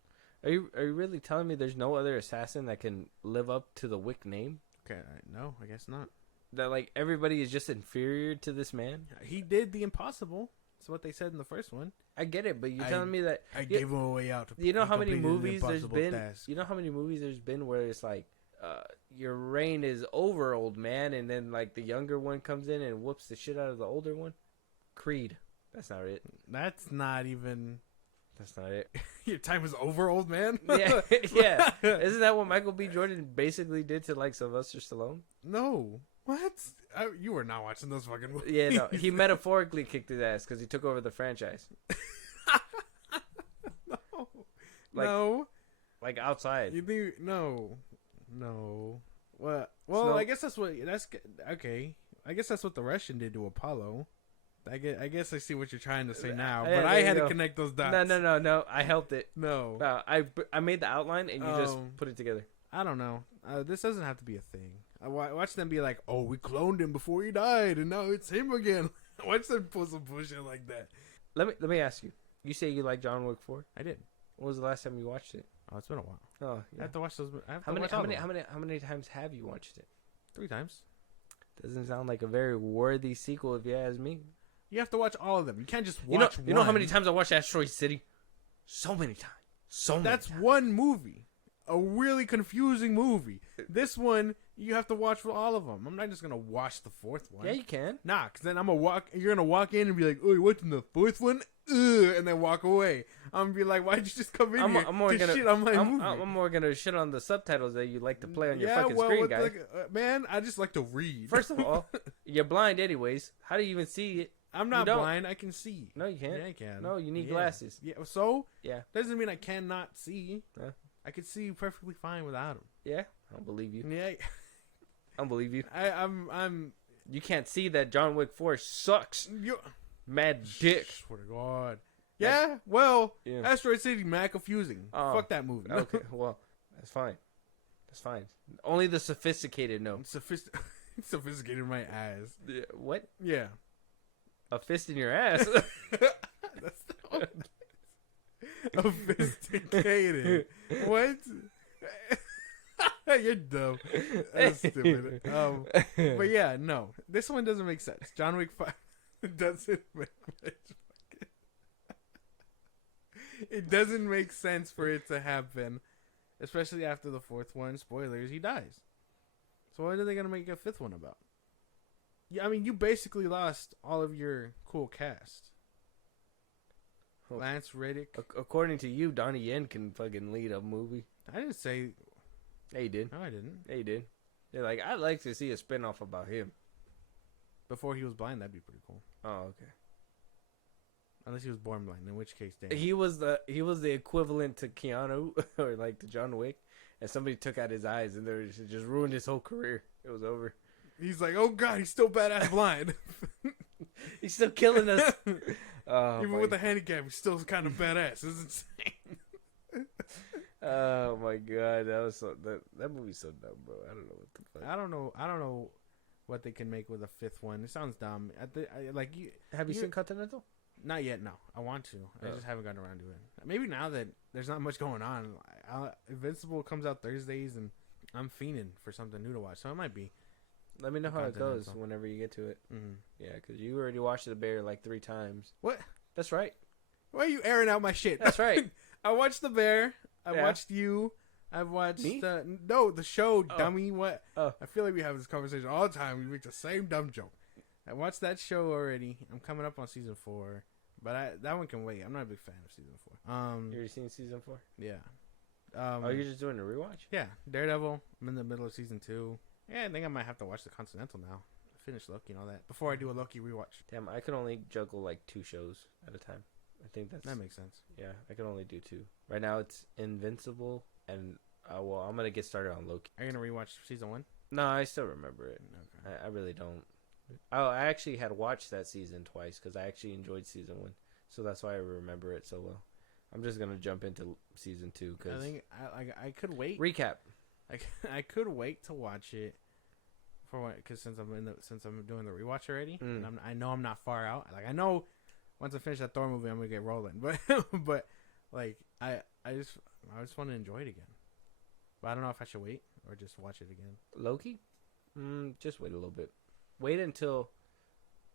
Are you really telling me there's no other assassin that can live up to the Wick name? Okay, no, I guess not. That like everybody is just inferior to this man? He did the impossible. That's what they said in the first one. I get it, but you're telling me that I gave him a way out. You know how many movies there's been? Task. You know how many movies there's been where it's like, your reign is over, old man, and then like the younger one comes in and whoops the shit out of the older one? Creed. That's not it. That's not even. That's not it. Your time is over, old man. Yeah, yeah. Isn't that what Michael B. Jordan basically did to like Sylvester Stallone? No. What? You were not watching those fucking movies. Yeah, no. He metaphorically kicked his ass because he took over the franchise. No. Like, no. Like outside. You think no. Well, Snow- I guess that's okay. I guess that's what the Russian did to Apollo. I guess I see what you're trying to say now, Yeah, but there I you had go. to connect those dots. No. I helped it. No. No, I made the outline and you just put it together. I don't know. This doesn't have to be a thing. I watch them be like, "Oh, we cloned him before he died, and now it's him again." Watch them pull some bullshit like that. Let me ask you. You say you like John Wick 4? I did. When was the last time you watched it? Oh, it's been a while. Oh, I yeah. have to watch those. I have How to many watch how all many of how them. many how many times have you watched it? 3 times. Doesn't sound like a very worthy sequel if you ask me. You have to watch all of them. You can't just watch You know how one. many times I watched Asteroid City? So many times. That's times. one movie. A really confusing movie. This one, you have to watch for all of them. I'm not just going to watch the 4th one. Yeah, you can. Nah, because then you're going to walk in and be like, "Oh, you're watching the 4th one?" Ugh, and then walk away. I'm going to be like, "Why'd you just come in here to shit on my movie?" I'm more gonna shit on the subtitles that you like to play on your fucking screen, guy. Man, I just like to read. First of all, you're blind anyways. How do you even see it? I'm not you don't. blind. I can see. No, you can't. Yeah, I can. No, you need glasses. Yeah, so? Yeah. Doesn't mean I cannot see. Yeah. I could see perfectly fine without them. Yeah, I don't believe you. Yeah. I don't believe you. I'm You can't see that John Wick 4 sucks. you Mad dick. Swear to God. Yeah, well, Yeah. Asteroid City, mad confusing. Oh. Fuck that movie. Okay, well, that's fine. That's fine. Only the sophisticated know. Sophisticated my ass. Yeah, what? Yeah. A fist in your ass? That's not sophisticated. What? You're dumb. That's stupid. But yeah, no. This one doesn't make sense. John Wick 5 doesn't make much. It doesn't make sense for it to happen. Especially after the 4th one. Spoilers, he dies. So what are they going to make a 5th one about? Yeah, I mean, you basically lost all of your cool cast. Oh. Lance Reddick. According to you, Donnie Yen can fucking lead a movie. I didn't say... Yeah, he did. No, I didn't. Yeah, he did. They're like, I'd like to see a spinoff about him. Before he was blind, that'd be pretty cool. Oh, okay. Unless he was born blind, in which case, damn. He was the equivalent to Keanu or like to John Wick, and somebody took out his eyes and they just ruined his whole career. It was over. He's like, oh god, he's still badass blind. He's still killing us. Oh, Even with the handicap, he's still kind of badass. It's insane. Oh my god, that movie's so dumb, bro. I don't know what the fuck. I don't know what they can make with a 5th one. It sounds dumb. Have you seen Continental? Not yet. No, I want to. I just haven't gotten around to it. Maybe now that there's not much going on. Invincible comes out Thursdays, and I'm fiending for something new to watch. So it might be. Let me know how it goes whenever you get to it. Mm-hmm. Yeah, because you already watched The Bear like 3 times. What? That's right. Why are you airing out my shit? That's right. I watched The Bear. I Yeah. watched you. I've watched Me? the show, Oh. dummy. What? Oh. I feel like we have this conversation all the time. We make the same dumb joke. I watched that show already. I'm coming up on season 4, but that one can wait. I'm not a big fan of season 4. You already seen season 4? Yeah. Oh, you're just doing a rewatch? Yeah, Daredevil. I'm in the middle of season 2. Yeah, I think I might have to watch the Continental now. Finish Loki and all that before I do a Loki rewatch. Damn, I can only juggle like 2 shows at a time. I think That makes sense. yeah. I can only do 2 right now. It's Invincible, and well, I'm gonna get started on Loki. Are you gonna rewatch season 1? No, I still remember it. Okay. I really don't. Oh, I actually had watched that season twice because I actually enjoyed season 1, so that's why I remember it so well. I'm just gonna jump into season 2 because I think I could wait. recap. I could wait to watch it for what, because since I'm doing the rewatch already, and I know I'm not far out. Like I know once I finish that Thor movie, I'm gonna get rolling. But like I just want to enjoy it again. But I don't know if I should wait or just watch it again. Loki, just wait a little bit. Wait until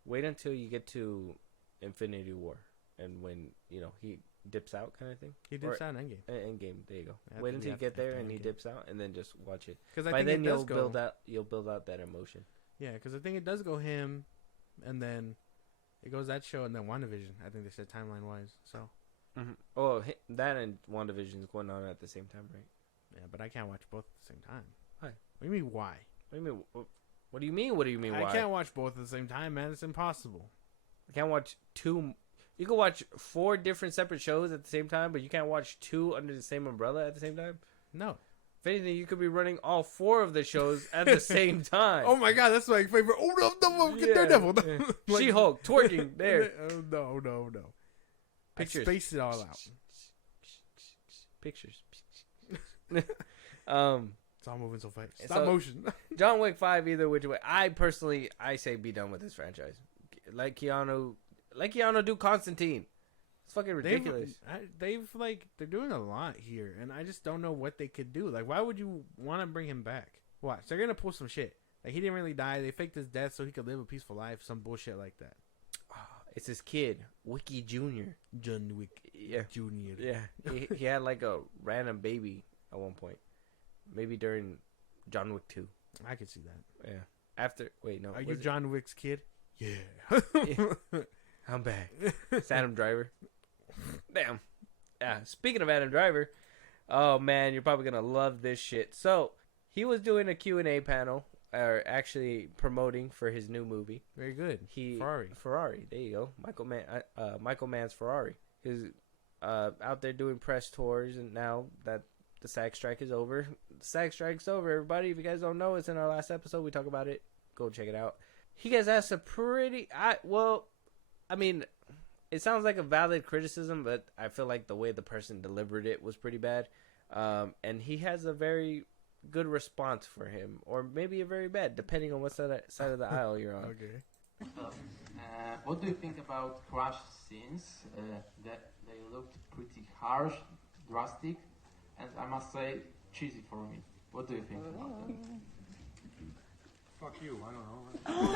you get to Infinity War, and when he dips out, kind of thing. He dips out in Endgame. Endgame, there you go. Yeah, Wait until you get there and he Endgame. dips out, and then just watch it. Because By then you'll build out that emotion. Yeah, because I think it does go him, and then it goes that show, and then WandaVision. I think they said timeline wise. So. Mm-hmm. Oh, that and WandaVision is going on at the same time, right? Yeah, but I can't watch both at the same time. Why? What do you mean why? What do you mean? What do you mean? What do you mean? Why? I can't watch both at the same time, man. It's impossible. I can't watch two. You can watch 4 different separate shows at the same time, but you can't watch 2 under the same umbrella at the same time. No. If anything, you could be running all 4 of the shows at the same time. Oh my god, that's my favorite. Oh no, get Daredevil. Yeah. Like, She-Hulk twerking there. No. Pictures. I spaced it all out. Pictures. It's all moving so fast. Stop motion. John Wick 5, either which way. I say be done with this franchise. Like Keanu do Constantine. It's fucking ridiculous. They're doing a lot here, and I just don't know what they could do. Like, why would you want to bring him back? Watch, they're gonna pull some shit. Like, he didn't really die. They faked his death so he could live a peaceful life. Some bullshit like that. It's his kid, Wicky Jr. John Wick Jr. Yeah, he had like a random baby at one point. Maybe during John Wick 2. I could see that. Yeah. Are you John Wick's kid? Yeah. I'm back. It's Adam Driver. Damn. Yeah. Speaking of Adam Driver, oh man, you're probably gonna love this shit. So he was doing a Q&A panel, or actually promoting for his new movie. Very good. Ferrari. There you go. Michael Mann's Ferrari. He's out there doing press tours, and now that the SAG strike is over. The SAG strike's over, everybody. If you guys don't know, it's in our last episode. We talk about it. Go check it out. He gets asked a pretty... it sounds like a valid criticism, but I feel like the way the person delivered it was pretty bad. And he has a very good response for him, or maybe a very bad, depending on what side of the aisle you're on. Okay. What do you think about crash scenes? That they looked pretty harsh, drastic, and I must say, cheesy for me. What do you think about that? Fuck you, I don't know.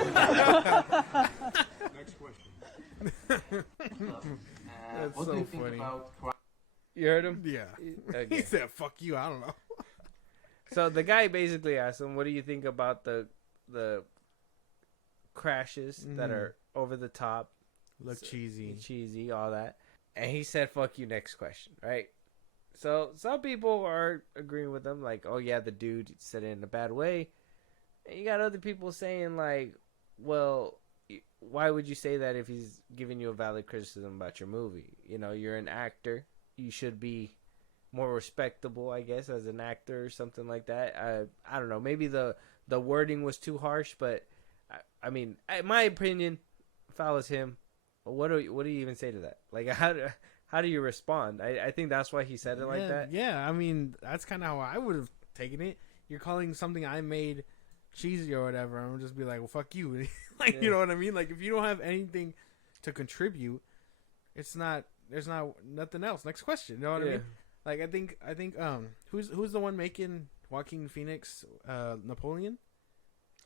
Next question. That's what so do you think funny. about You heard him? Yeah. Okay. He said, fuck you, I don't know. So the guy basically asked him, what do you think about the crashes that are over the top? Look cheesy, all that. And he said, fuck you, next question, right? So some people are agreeing with him, like, oh yeah, the dude said it in a bad way. And you got other people saying, like, well, why would you say that if he's giving you a valid criticism about your movie? You know, you're an actor. You should be more respectable, I guess, as an actor or something like that. I don't know. Maybe the wording was too harsh, but I mean, in my opinion, if I was him, what do you even say to that? Like, how do you respond? I think that's why he said it like that. Yeah, I mean, that's kind of how I would have taken it. You're calling something I made cheesy or whatever, I'm just be like, well, fuck you. Like, you know what I mean? Like, if you don't have anything to contribute, there's nothing else. Next question. You know what I mean? Like, I think who's the one making Joaquin Phoenix Napoleon?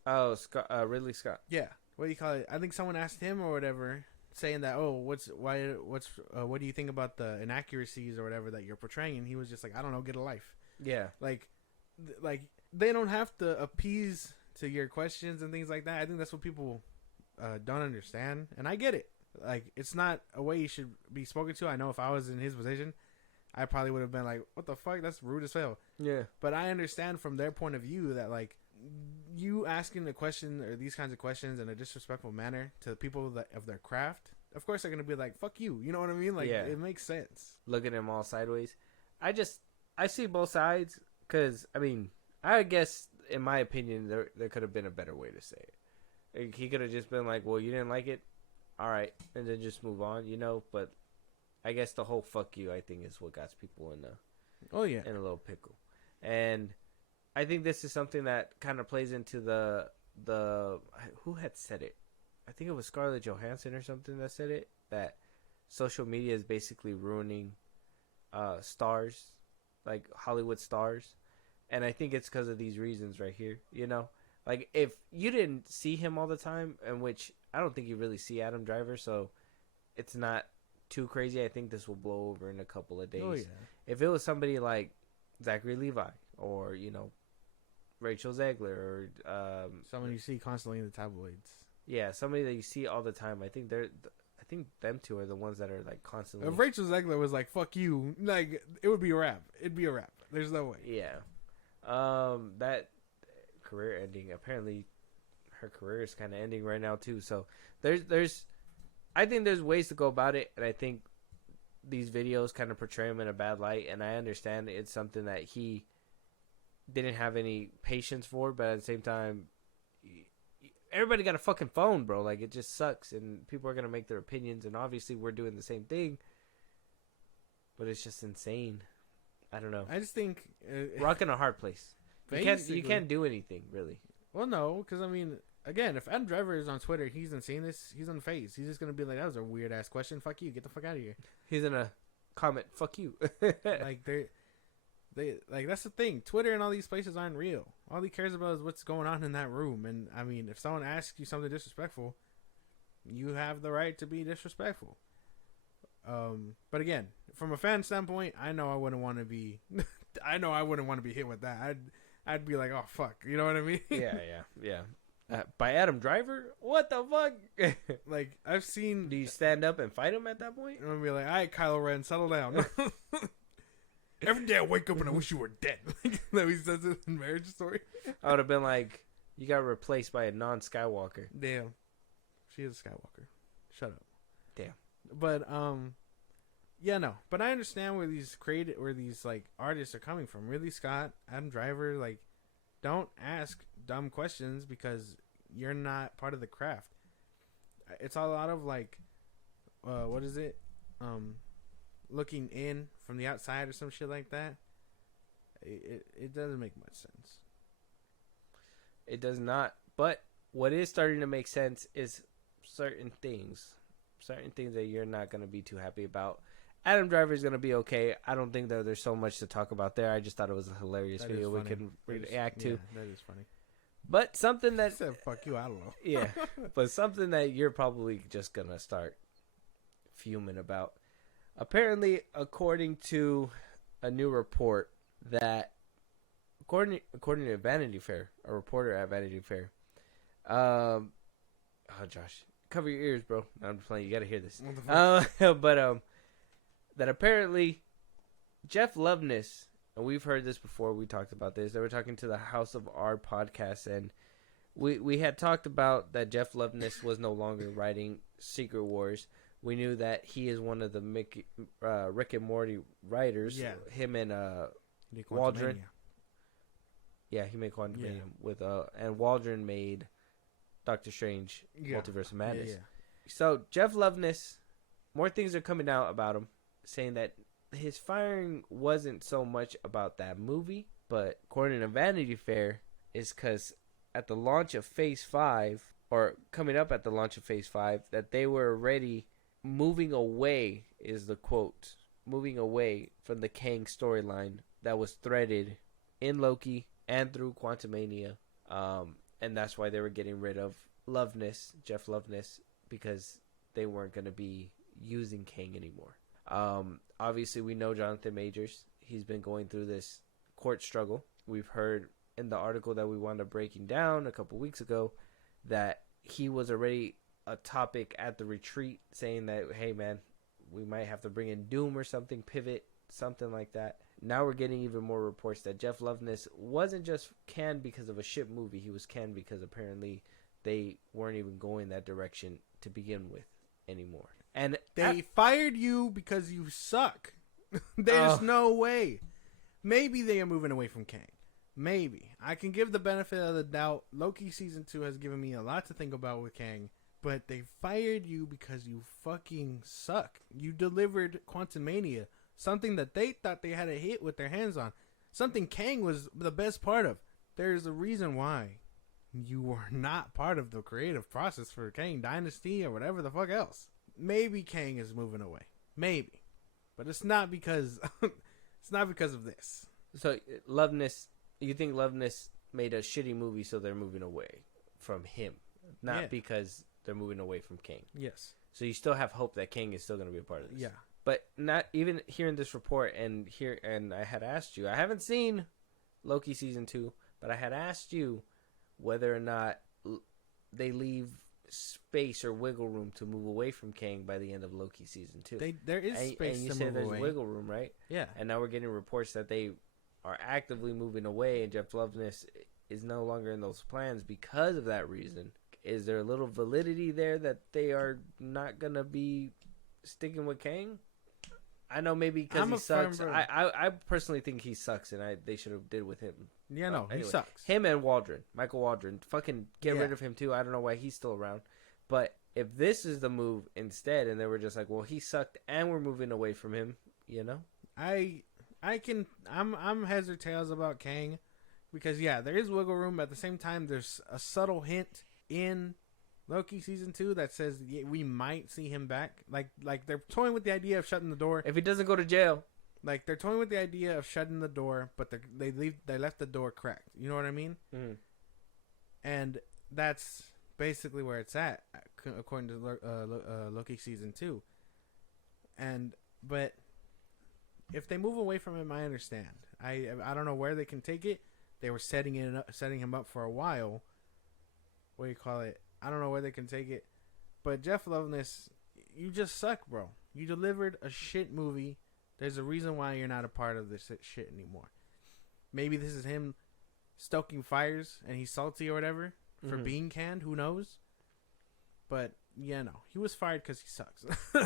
Oh, Ridley Scott. Yeah. What do you call it? I think someone asked him or whatever, saying that, what do you think about the inaccuracies or whatever that you're portraying? And he was just like, I don't know, get a life. Yeah. Like they don't have to appease to your questions and things like that. I think that's what people don't understand, and I get it. Like, it's not a way you should be spoken to. I know if I was in his position, I probably would have been like, what the fuck? That's rude as hell. Yeah. But I understand from their point of view that, like, you asking a question or these kinds of questions in a disrespectful manner to people that of their craft, of course they're going to be like, fuck you. You know what I mean? Like, it makes sense. Look at him all sideways. I see both sides, because, I mean, I guess, in my opinion, there could have been a better way to say it. Like, he could have just been like, well, you didn't like it? All right. And then just move on, you know? But I guess the whole fuck you, I think, is what got people in a little pickle. And I think this is something that kind of plays into the who had said it? I think it was Scarlett Johansson or something that said it, that social media is basically ruining stars, like Hollywood stars. And I think it's because of these reasons right here, you know? Like, if you didn't see him all the time, in which I don't think you really see Adam Driver, so it's not too crazy. I think this will blow over in a couple of days. Oh, yeah. If it was somebody like Zachary Levi or, you know, Rachel Zegler or... someone you see constantly in the tabloids. Yeah, somebody that you see all the time. I think them two are the ones that are, like, constantly... If Rachel Zegler was like, fuck you, like, it would be a wrap. It'd be a wrap. There's no way. Yeah. That career ending, apparently her career is kind of ending right now too. So I think there's ways to go about it, and I think these videos kind of portray him in a bad light. And I understand it's something that he didn't have any patience for, but at the same time, everybody got a fucking phone, bro. Like, it just sucks, and people are gonna make their opinions, and obviously we're doing the same thing, but it's just insane. I don't know. I just think Rocking a hard place. You can't do anything really. Well, no, because I mean, again, if Adam Driver is on Twitter, he's insane. He's on FaZe. He's just gonna be like, "That was a weird ass question. Fuck you. Get the fuck out of here." He's gonna comment, "Fuck you." Like they like that's the thing. Twitter and all these places aren't real. All he cares about is what's going on in that room. And I mean, if someone asks you something disrespectful, you have the right to be disrespectful. But again, from a fan standpoint, I know I wouldn't want to be. I know I wouldn't want to be hit with that. I'd be like, oh fuck, you know what I mean? Yeah. By Adam Driver? What the fuck? Like, I've seen. Do you stand up and fight him at that point? I'm gonna be like, all right, Kylo Ren, settle down. Every day I wake up and I wish you were dead. That he says it in Marriage Story. I would have been like, you got replaced by a non-Skywalker. Damn, she is a Skywalker. Shut up. Damn. But yeah, no. But I understand where these like artists are coming from. Ridley Scott, Adam Driver, like, don't ask dumb questions because you're not part of the craft. It's a lot of like, what is it? Looking in from the outside or some shit like that. It doesn't make much sense. It does not. But what is starting to make sense is certain things that you're not going to be too happy about. Adam Driver is going to be okay. I don't think that there's so much to talk about there. I just thought it was a hilarious video we can react to. That is funny. But something that... said, fuck you, I don't know. Yeah. But something that you're probably just going to start fuming about. Apparently, according to a new report that... According to Vanity Fair, a reporter at Vanity Fair... oh, Josh. Cover your ears, bro. I'm just playing. You got to hear this. But that apparently Jeff Loveness, and we've heard this before, we talked about this. They were talking to the House of R podcast, and we had talked about that Jeff Loveness was no longer writing Secret Wars. We knew that he is one of the Rick and Morty writers. Yeah. Him and Waldron. Yeah, he made Quantumania with and Waldron made Doctor Strange, Multiverse of Madness. So Jeff Loveness, more things are coming out about him, saying that his firing wasn't so much about that movie, but according to Vanity Fair, is because at the launch of Phase 5, or coming up at the launch of Phase 5, that they were already moving away, is the quote, moving away from the Kang storyline that was threaded in Loki and through Quantumania. And that's why they were getting rid of Loveness, Jeff Loveness, because they weren't going to be using Kang anymore. Obviously, we know Jonathan Majors. He's been going through this court struggle. We've heard in the article that we wound up breaking down a couple weeks ago that he was already a topic at the retreat, saying that, hey, man, we might have to bring in Doom or something, Pivot, something like that. Now we're getting even more reports that Jeff Loveness wasn't just canned because of a shit movie. He was canned because apparently they weren't even going that direction to begin with anymore. And they fired you because you suck. There's no way. Maybe they are moving away from Kang. Maybe. I can give the benefit of the doubt. Loki Season 2 has given me a lot to think about with Kang. But they fired you because you fucking suck. You delivered Quantumania. Something that they thought they had a hit with their hands on. Something Kang was the best part of. There's a reason why you were not part of the creative process for Kang Dynasty or whatever the fuck else. Maybe Kang is moving away. Maybe. But it's not because it's not because of this. So Loveness, you think Loveness made a shitty movie so they're moving away from him, not because they're moving away from Kang. Yes. So you still have hope that Kang is still going to be a part of this. Yeah. But not even hearing this report and I had asked you, I haven't seen Loki Season 2, but I had asked you whether or not they leave space or wiggle room to move away from Kang by the end of Loki Season 2. There is space and you to said move there's away. wiggle room, right? Yeah. And now we're getting reports that they are actively moving away, and Jeff Loveness is no longer in those plans because of that reason. Is there a little validity there that they are not gonna be sticking with Kang? I know maybe because he sucks. I personally think he sucks, and they should have did with him. Yeah, no, anyway, he sucks. Him and Michael Waldron. Fucking get rid of him too. I don't know why he's still around. But if this is the move instead, and they were just like, well, he sucked, and we're moving away from him, you know? I'm heads or tails about Kang, because there is wiggle room. At the same time, there's a subtle hint in Loki season 2 that says we might see him back. Like they're toying with the idea of shutting the door. If he doesn't go to jail. Like they're toying with the idea of shutting the door, but they left the door cracked. You know what I mean? Mm. And that's basically where it's at, according to Loki season 2. But if they move away from him, I understand. I don't know where they can take it. They were setting him up for a while. What do you call it? I don't know where they can take it. But Jeff Loveness, you just suck, bro. You delivered a shit movie. There's a reason why you're not a part of this shit anymore. Maybe this is him stoking fires and he's salty or whatever for being canned. Who knows? But, no. He was fired because he sucks.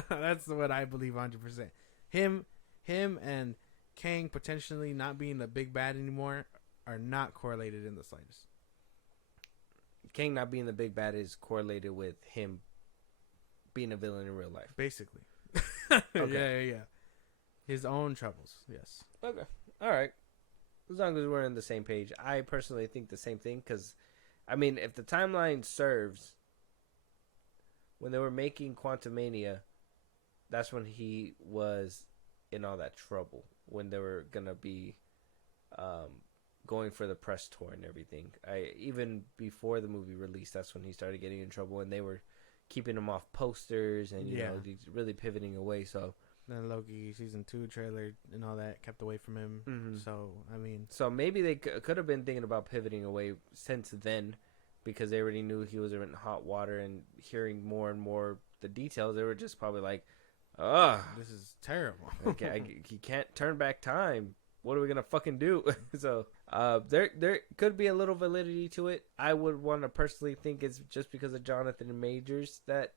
That's what I believe 100%. Him and Kang potentially not being the big bad anymore are not correlated in the slightest. Kang not being the big bad is correlated with him being a villain in real life. Basically. Okay. Yeah. His own troubles, yes. Okay. All right. As long as we're on the same page. I personally think the same thing because, I mean, if the timeline serves, when they were making Quantumania, that's when he was in all that trouble. When they were going to be going for the press tour and everything. Even before the movie released, that's when he started getting in trouble, and they were keeping him off posters and, you know, he's really pivoting away, so... Then Loki season 2 trailer and all that kept away from him. Mm-hmm. So, I mean... So maybe they could have been thinking about pivoting away since then because they already knew he was in hot water and hearing more and more the details. They were just probably like, this is terrible. He can't turn back time. What are we going to fucking do? So there could be a little validity to it. I would want to personally think it's just because of Jonathan Majors that,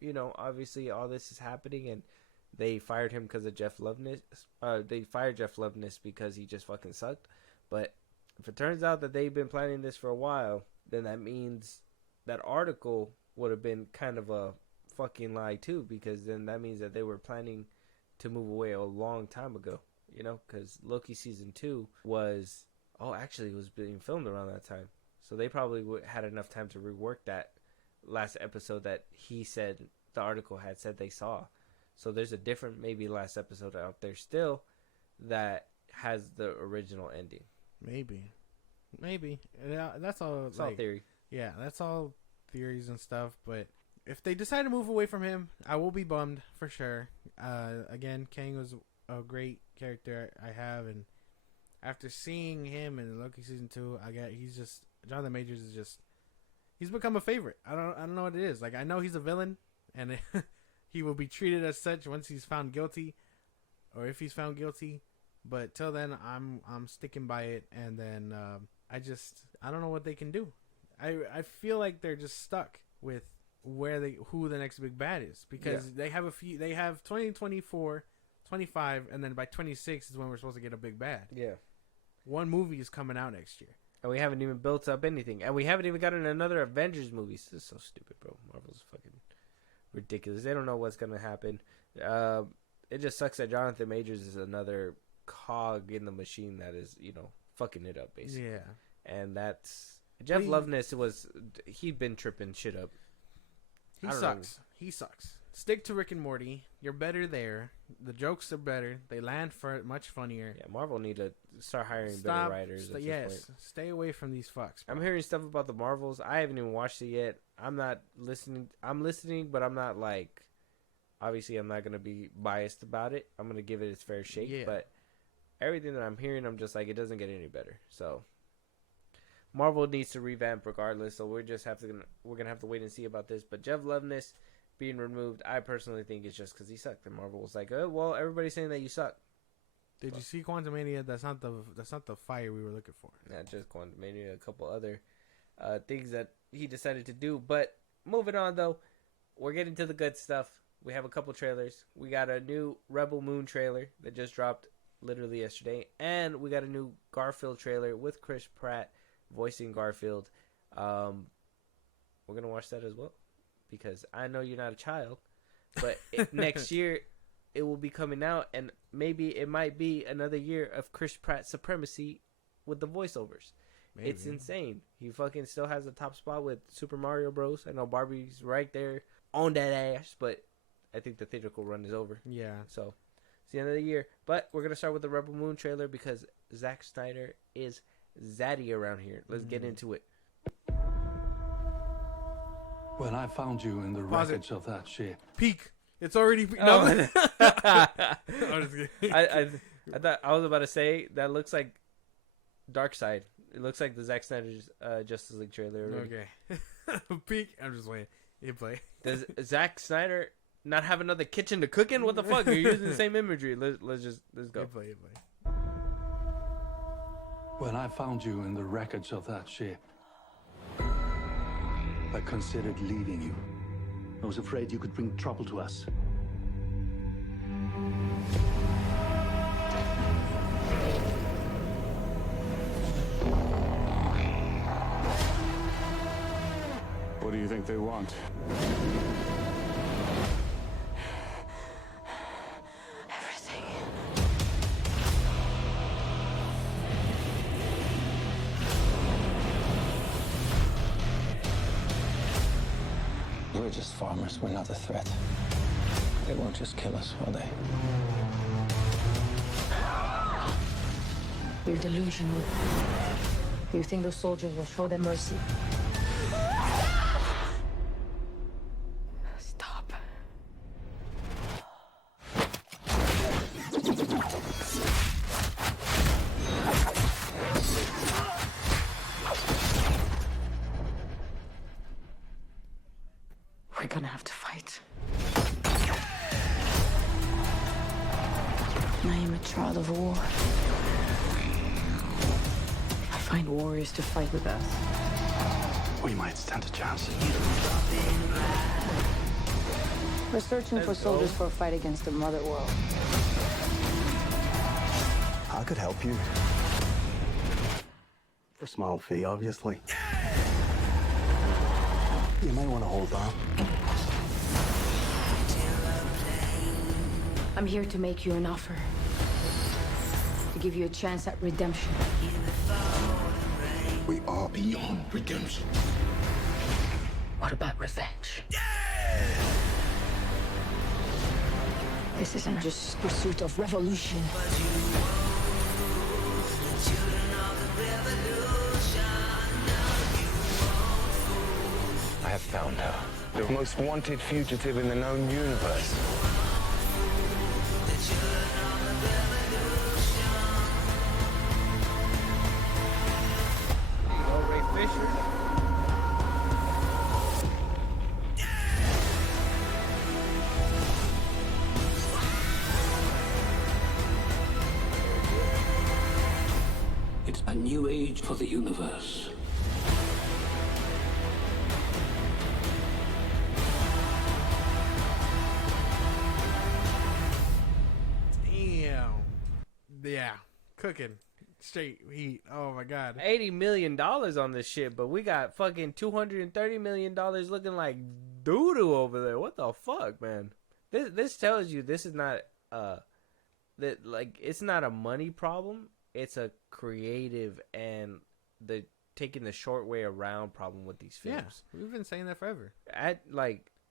you know, obviously all this is happening and they fired him because of Jeff Loveness. They fired Jeff Loveness because he just fucking sucked. But if it turns out that they've been planning this for a while, then that means that article would have been kind of a fucking lie too, because then that means that they were planning to move away a long time ago. You know, because Loki season 2 was... Oh, actually, it was being filmed around that time. So they probably had enough time to rework that last episode that he said, the article had said they saw. So there's a different maybe last episode out there still that has the original ending. Maybe. Yeah, that's all. It's all theory. Yeah, that's all theories and stuff. But if they decide to move away from him, I will be bummed for sure. Again, Kang was a great character I have, and after seeing him in Loki season 2, Jonathan Majors is just, he's become a favorite. I don't know what it is. Like, I know he's a villain, and he will be treated as such once he's found guilty, or if he's found guilty. But till then, I'm sticking by it. And then I don't know what they can do. I feel like they're just stuck with who the next big bad is, because they have 2024, 25, and then by 26 is when we're supposed to get a big bad. Yeah. One movie is coming out next year. And we haven't even built up anything. And we haven't even gotten another Avengers movie. This is so stupid, bro. Marvel's fucking ridiculous. They don't know what's going to happen. It just sucks that Jonathan Majors is another cog in the machine that is, you know, fucking it up, basically. Yeah. And that's... Jeff Loveness he'd been tripping shit up. He sucks. Stick to Rick and Morty. You're better there. The jokes are better. They land much funnier. Yeah, Marvel need to start hiring better writers. Stay away from these fucks, bro. I'm hearing stuff about the Marvels. I haven't even watched it yet. I'm not listening. I'm listening, but I'm not like... Obviously, I'm not going to be biased about it. I'm going to give it its fair shake. Yeah. But everything that I'm hearing, I'm just like, it doesn't get any better. So... Marvel needs to revamp regardless, so we're going to have to wait and see about this. But Jeff Loveness being removed, I personally think it's just because he sucked. And Marvel was like, oh, well, everybody's saying that you suck. Did you see Quantumania? That's not the fire we were looking for. Not just Quantumania, a couple other things that he decided to do. But moving on, though, we're getting to the good stuff. We have a couple trailers. We got a new Rebel Moon trailer that just dropped literally yesterday. And we got a new Garfield trailer with Chris Pratt voicing Garfield. We're going to watch that as well. Because I know you're not a child. But next year, it will be coming out. And maybe it might be another year of Chris Pratt supremacy with the voiceovers. Maybe. It's insane. He fucking still has the top spot with Super Mario Bros. I know Barbie's right there on that ass. But I think the theatrical run is over. Yeah. So, it's the end of the year. But we're going to start with the Rebel Moon trailer because Zack Snyder is zaddy around here. Let's get into it. When I found you in the wreckage of that ship. Peak. It's already peak. No. I'm just kidding. I thought I was about to say that looks like Dark Side. It looks like the Zack Snyder's Justice League trailer already. Okay. Peak. I'm just waiting. You play. Does Zack Snyder not have another kitchen to cook in? What the fuck? You're using the same imagery. Let's go. You play. When I found you in the wreckage of that ship, I considered leaving you. I was afraid you could bring trouble to us. What do you think they want? Everything. We're just farmers. We're not a threat. They won't just kill us, will they? You're delusional. You think those soldiers will show them mercy? Stop. We're gonna have to fight. I am a child of war. I find warriors to fight with us. We might stand a chance. We're searching for soldiers for a fight against the mother world. I could help you. For a small fee, obviously. You might want to hold on. I'm here to make you an offer. To give you a chance at redemption. We are beyond redemption. What about revenge? This isn't just pursuit of revolution. I have found her. The most wanted fugitive in the known universe. Ray Fisher. It's a new age for the universe. Damn. Yeah. Cooking. Straight heat. Oh my god. $80 million on this shit, but we got fucking $230 million looking like doo-doo over there. What the fuck, man? This tells you this is not that like it's not a money problem. It's a creative and the taking the short way around problem with these films. Yeah, we've been saying that forever.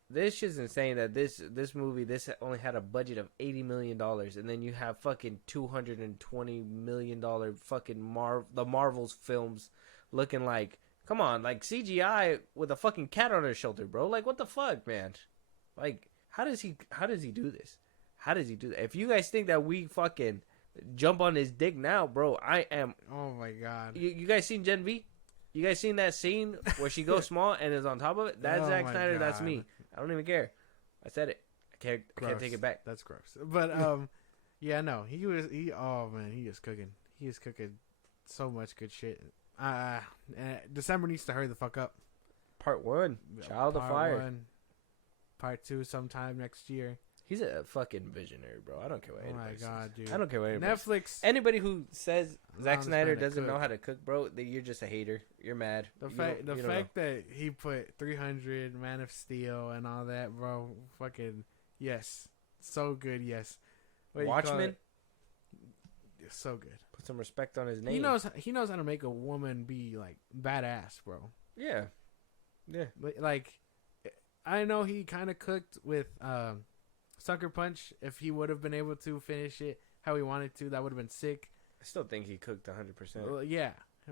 This shit's insane that this movie only had a budget of $80 million, and then you have fucking $220 million fucking the Marvel's films looking like, come on, like CGI with a fucking cat on her shoulder, bro. Like, what the fuck, man? Like, how does he do this? How does he do that? If you guys think that we fucking jump on his dick now, bro, I am. Oh my god. You guys seen Gen V? You guys seen that scene where she goes small and is on top of it? That's Zack Snyder. God. That's me. I don't even care. I said it. I can't take it back. That's gross. But Yeah, no, oh man, he is cooking. He is cooking so much good shit. December needs to hurry the fuck up. Part 1, Child of Fire. 1, Part 2 sometime next year. He's a fucking visionary, bro. I don't care what anybody says. Oh my god, dude. I don't care what anybody says. Netflix. Anybody who says Zack Ron's Snyder trying to doesn't cook. know how to cook, bro, you're just a hater. You're mad. The You fact don't know. that he put 300, Man of Steel, and all that, bro. Fucking yes, so good. Yes. What do you call Watchmen. it? So good. Put some respect on his name. He knows how to make a woman be like badass, bro. Yeah. Yeah. Like, I know he kind of cooked with Sucker Punch. If he would have been able to finish it how he wanted to, that would have been sick. I still think he cooked 100%. Well, yeah,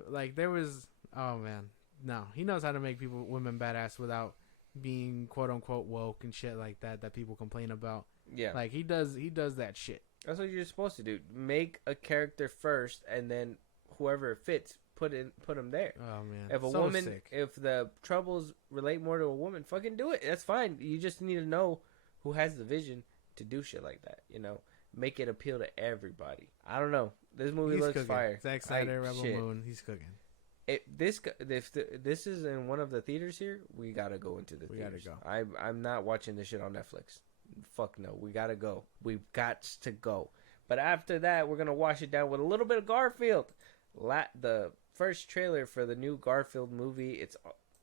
like there was. Oh man, no, he knows how to make women badass without being quote unquote woke and shit like that people complain about. Yeah. Like he does that shit. That's what you're supposed to do. Make a character first, and then whoever fits, put him there. Oh man, If a so woman, sick. if the troubles relate more to a woman, fucking do it. That's fine. You just need to know who has the vision to do shit like that. You know, make it appeal to everybody. I don't know. This movie He's looks cooking. fire. Zack Snyder, Rebel Moon, he's cooking. If this is in one of the theaters here, we gotta go into the theaters. We gotta go. I'm not watching this shit on Netflix. Fuck no. We gotta go. We've got to go. But after that, we're gonna wash it down with a little bit of Garfield. The first trailer for the new Garfield movie. It's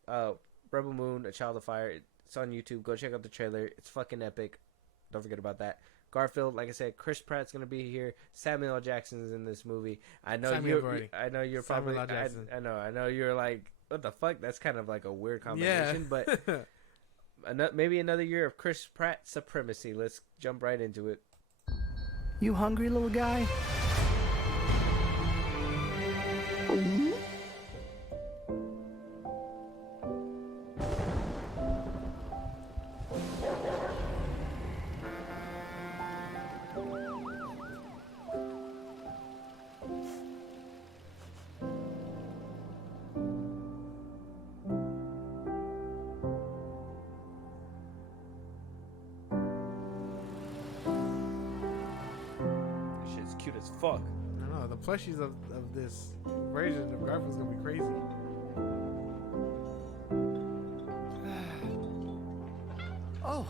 Rebel Moon, A Child of Fire. It's on YouTube. Go check out the trailer. It's fucking epic. Don't forget about that. Garfield, like I said, Chris Pratt's gonna be here. Samuel L. Jackson's in this movie. I know you're probably. Samuel L. Jackson. I know you're like, what the fuck? That's kind of like a weird combination. Yeah. But maybe another year of Chris Pratt supremacy. Let's jump right into it. You hungry, little guy? Shit's cute as fuck. I don't know, the plushies of this version of Garfield's gonna be crazy. Oh.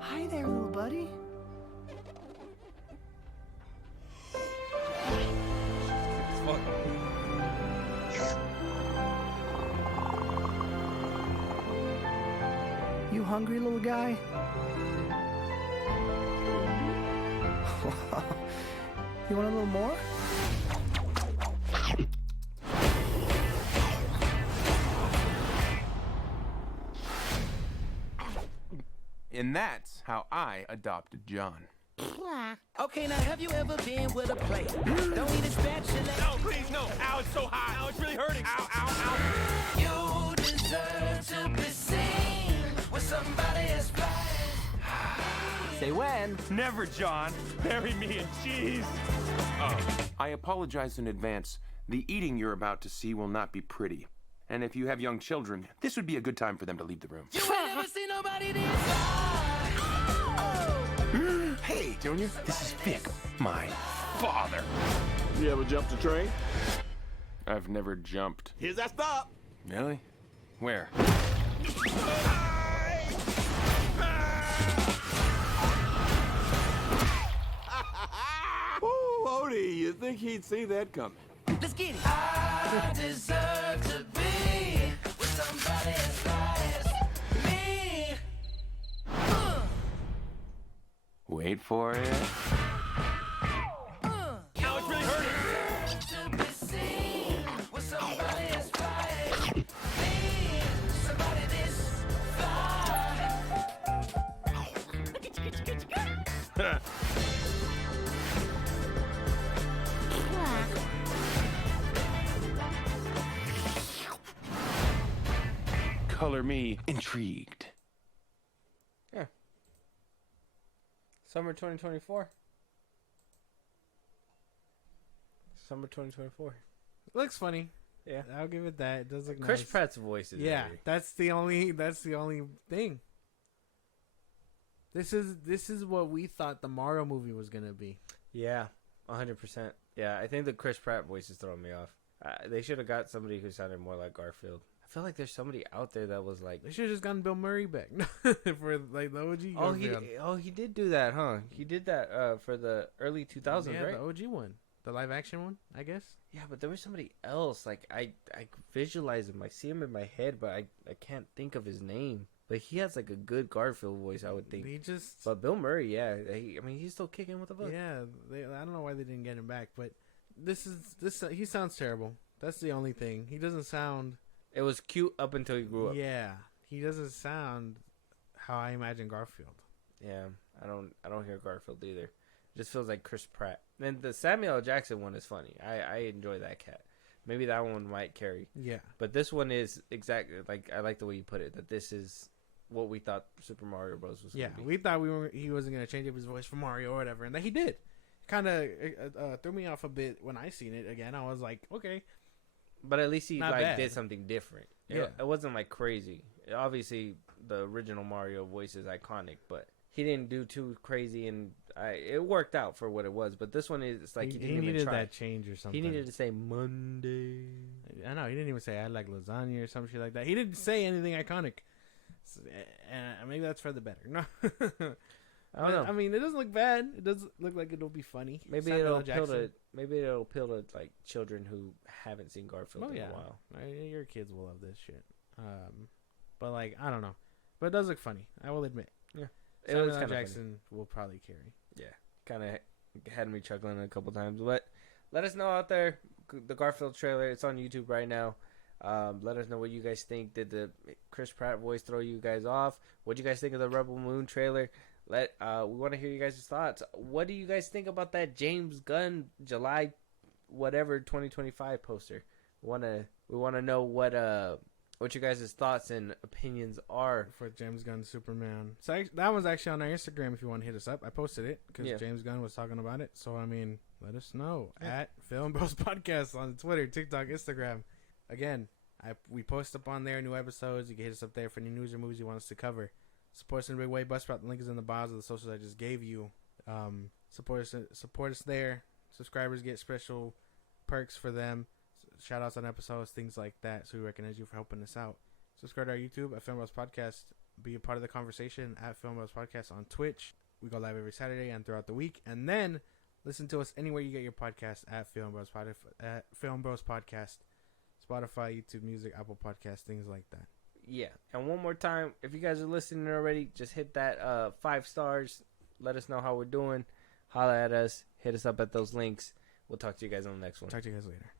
Hi there, little buddy. It's fuck. You hungry, little guy? You want a little more? And that's how I adopted John. Okay, now have you ever been with a plate? Don't need a spatula. No, please, no. Ow, it's so hot. Ow, it's really hurting. Ow, ow, ow. You deserve to be seen with somebody as fine. Say when. Never, John. Bury me in cheese. Oh. I apologize in advance. The eating you're about to see will not be pretty. And if you have young children, this would be a good time for them to leave the room. You ain't never seen nobody this fine. Hey, Junior, this is Vic, my father. You ever jumped a train? I've never jumped. Here's that stop. Really? Where? Oh, Odie, you think he'd see that coming? Let's get it. I deserve to be with somebody as fine as me. Wait for it. Now it's really hurting. To be seen with somebody as fine as me. Somebody this fine. Color me intrigued. Yeah. Summer 2024. Summer 2024. Looks funny. Yeah. I'll give it that. It does look Chris nice. Pratt's voice is Yeah, very- that's the only thing. This is what we thought the Mario movie was gonna be. Yeah, 100%. Yeah, I think the Chris Pratt voice is throwing me off. They should have got somebody who sounded more like Garfield. I feel like there's somebody out there that was like... They should have just gotten Bill Murray back for like the OG. He did do that, huh? He did that for the early 2000s, yeah, right? the OG one, the live action one, I guess. Yeah, but there was somebody else. Like I visualize him, I see him in my head, but I can't think of his name. But he has like a good Garfield voice, I would think. But Bill Murray, yeah, he's still kicking with the book. Yeah, I don't know why they didn't get him back, but this he sounds terrible. That's the only thing. He doesn't sound. It was cute up until he grew up. Yeah, he doesn't sound how I imagine Garfield. Yeah, I don't hear Garfield either. It just feels like Chris Pratt. And the Samuel L. Jackson one is funny. I enjoy that cat. Maybe that one might carry. Yeah. But this one is exactly like I like the way you put it. That this is what we thought Super Mario Bros. Was. Yeah, gonna be. we thought he wasn't gonna change up his voice for Mario or whatever, and that he did. Kind of threw me off a bit when I seen it again. I was like, okay. But at least he Not like bad. did something different. Yeah. It wasn't like crazy. Obviously, the original Mario voice is iconic, but he didn't do too crazy, and it worked out for what it was. But this one is it's like he didn't even needed try. that change or something. He needed to say Monday. I know he didn't even say I like lasagna or some shit like that. He didn't say anything iconic, and maybe that's for the better. No, I don't know. I mean, it doesn't look bad. It does look like it'll be funny. Maybe it'll appeal to like children who haven't seen Garfield in a while. Your kids will love this shit. But like I don't know, but it does look funny. I will admit. Yeah, Samuel L. Jackson will probably carry. Yeah, kind of had me chuckling a couple times. But let us know out there. The Garfield trailer. It's on YouTube right now. Let us know what you guys think. Did the Chris Pratt voice throw you guys off? What do you guys think of the Rebel Moon trailer? We want to hear you guys' thoughts. What do you guys think about that James Gunn July 2025 poster? We want to know what you guys' thoughts and opinions are for James Gunn Superman. So that was actually on our Instagram. If you want to hit us up, I posted it because James Gunn was talking about it. So I mean, let us know at FilmBros Podcast on Twitter, TikTok, Instagram. Again, we post up on there new episodes. You can hit us up there for any news or movies you want us to cover. Support us in a big way. Buzzsprout. The link is in the bios of the socials I just gave you. Support us there. Subscribers get special perks for them. Shout outs on episodes, things like that. So we recognize you for helping us out. Subscribe to our YouTube at FilmBros Podcast. Be a part of the conversation at FilmBros Podcast on Twitch. We go live every Saturday and throughout the week. And then listen to us anywhere you get your podcast at FilmBros Podcast. Spotify, YouTube Music, Apple Podcasts, things like that. Yeah, and one more time, if you guys are listening already, just hit that 5 stars. Let us know how we're doing. Holla at us. Hit us up at those links. We'll talk to you guys on the next one. Talk to you guys later.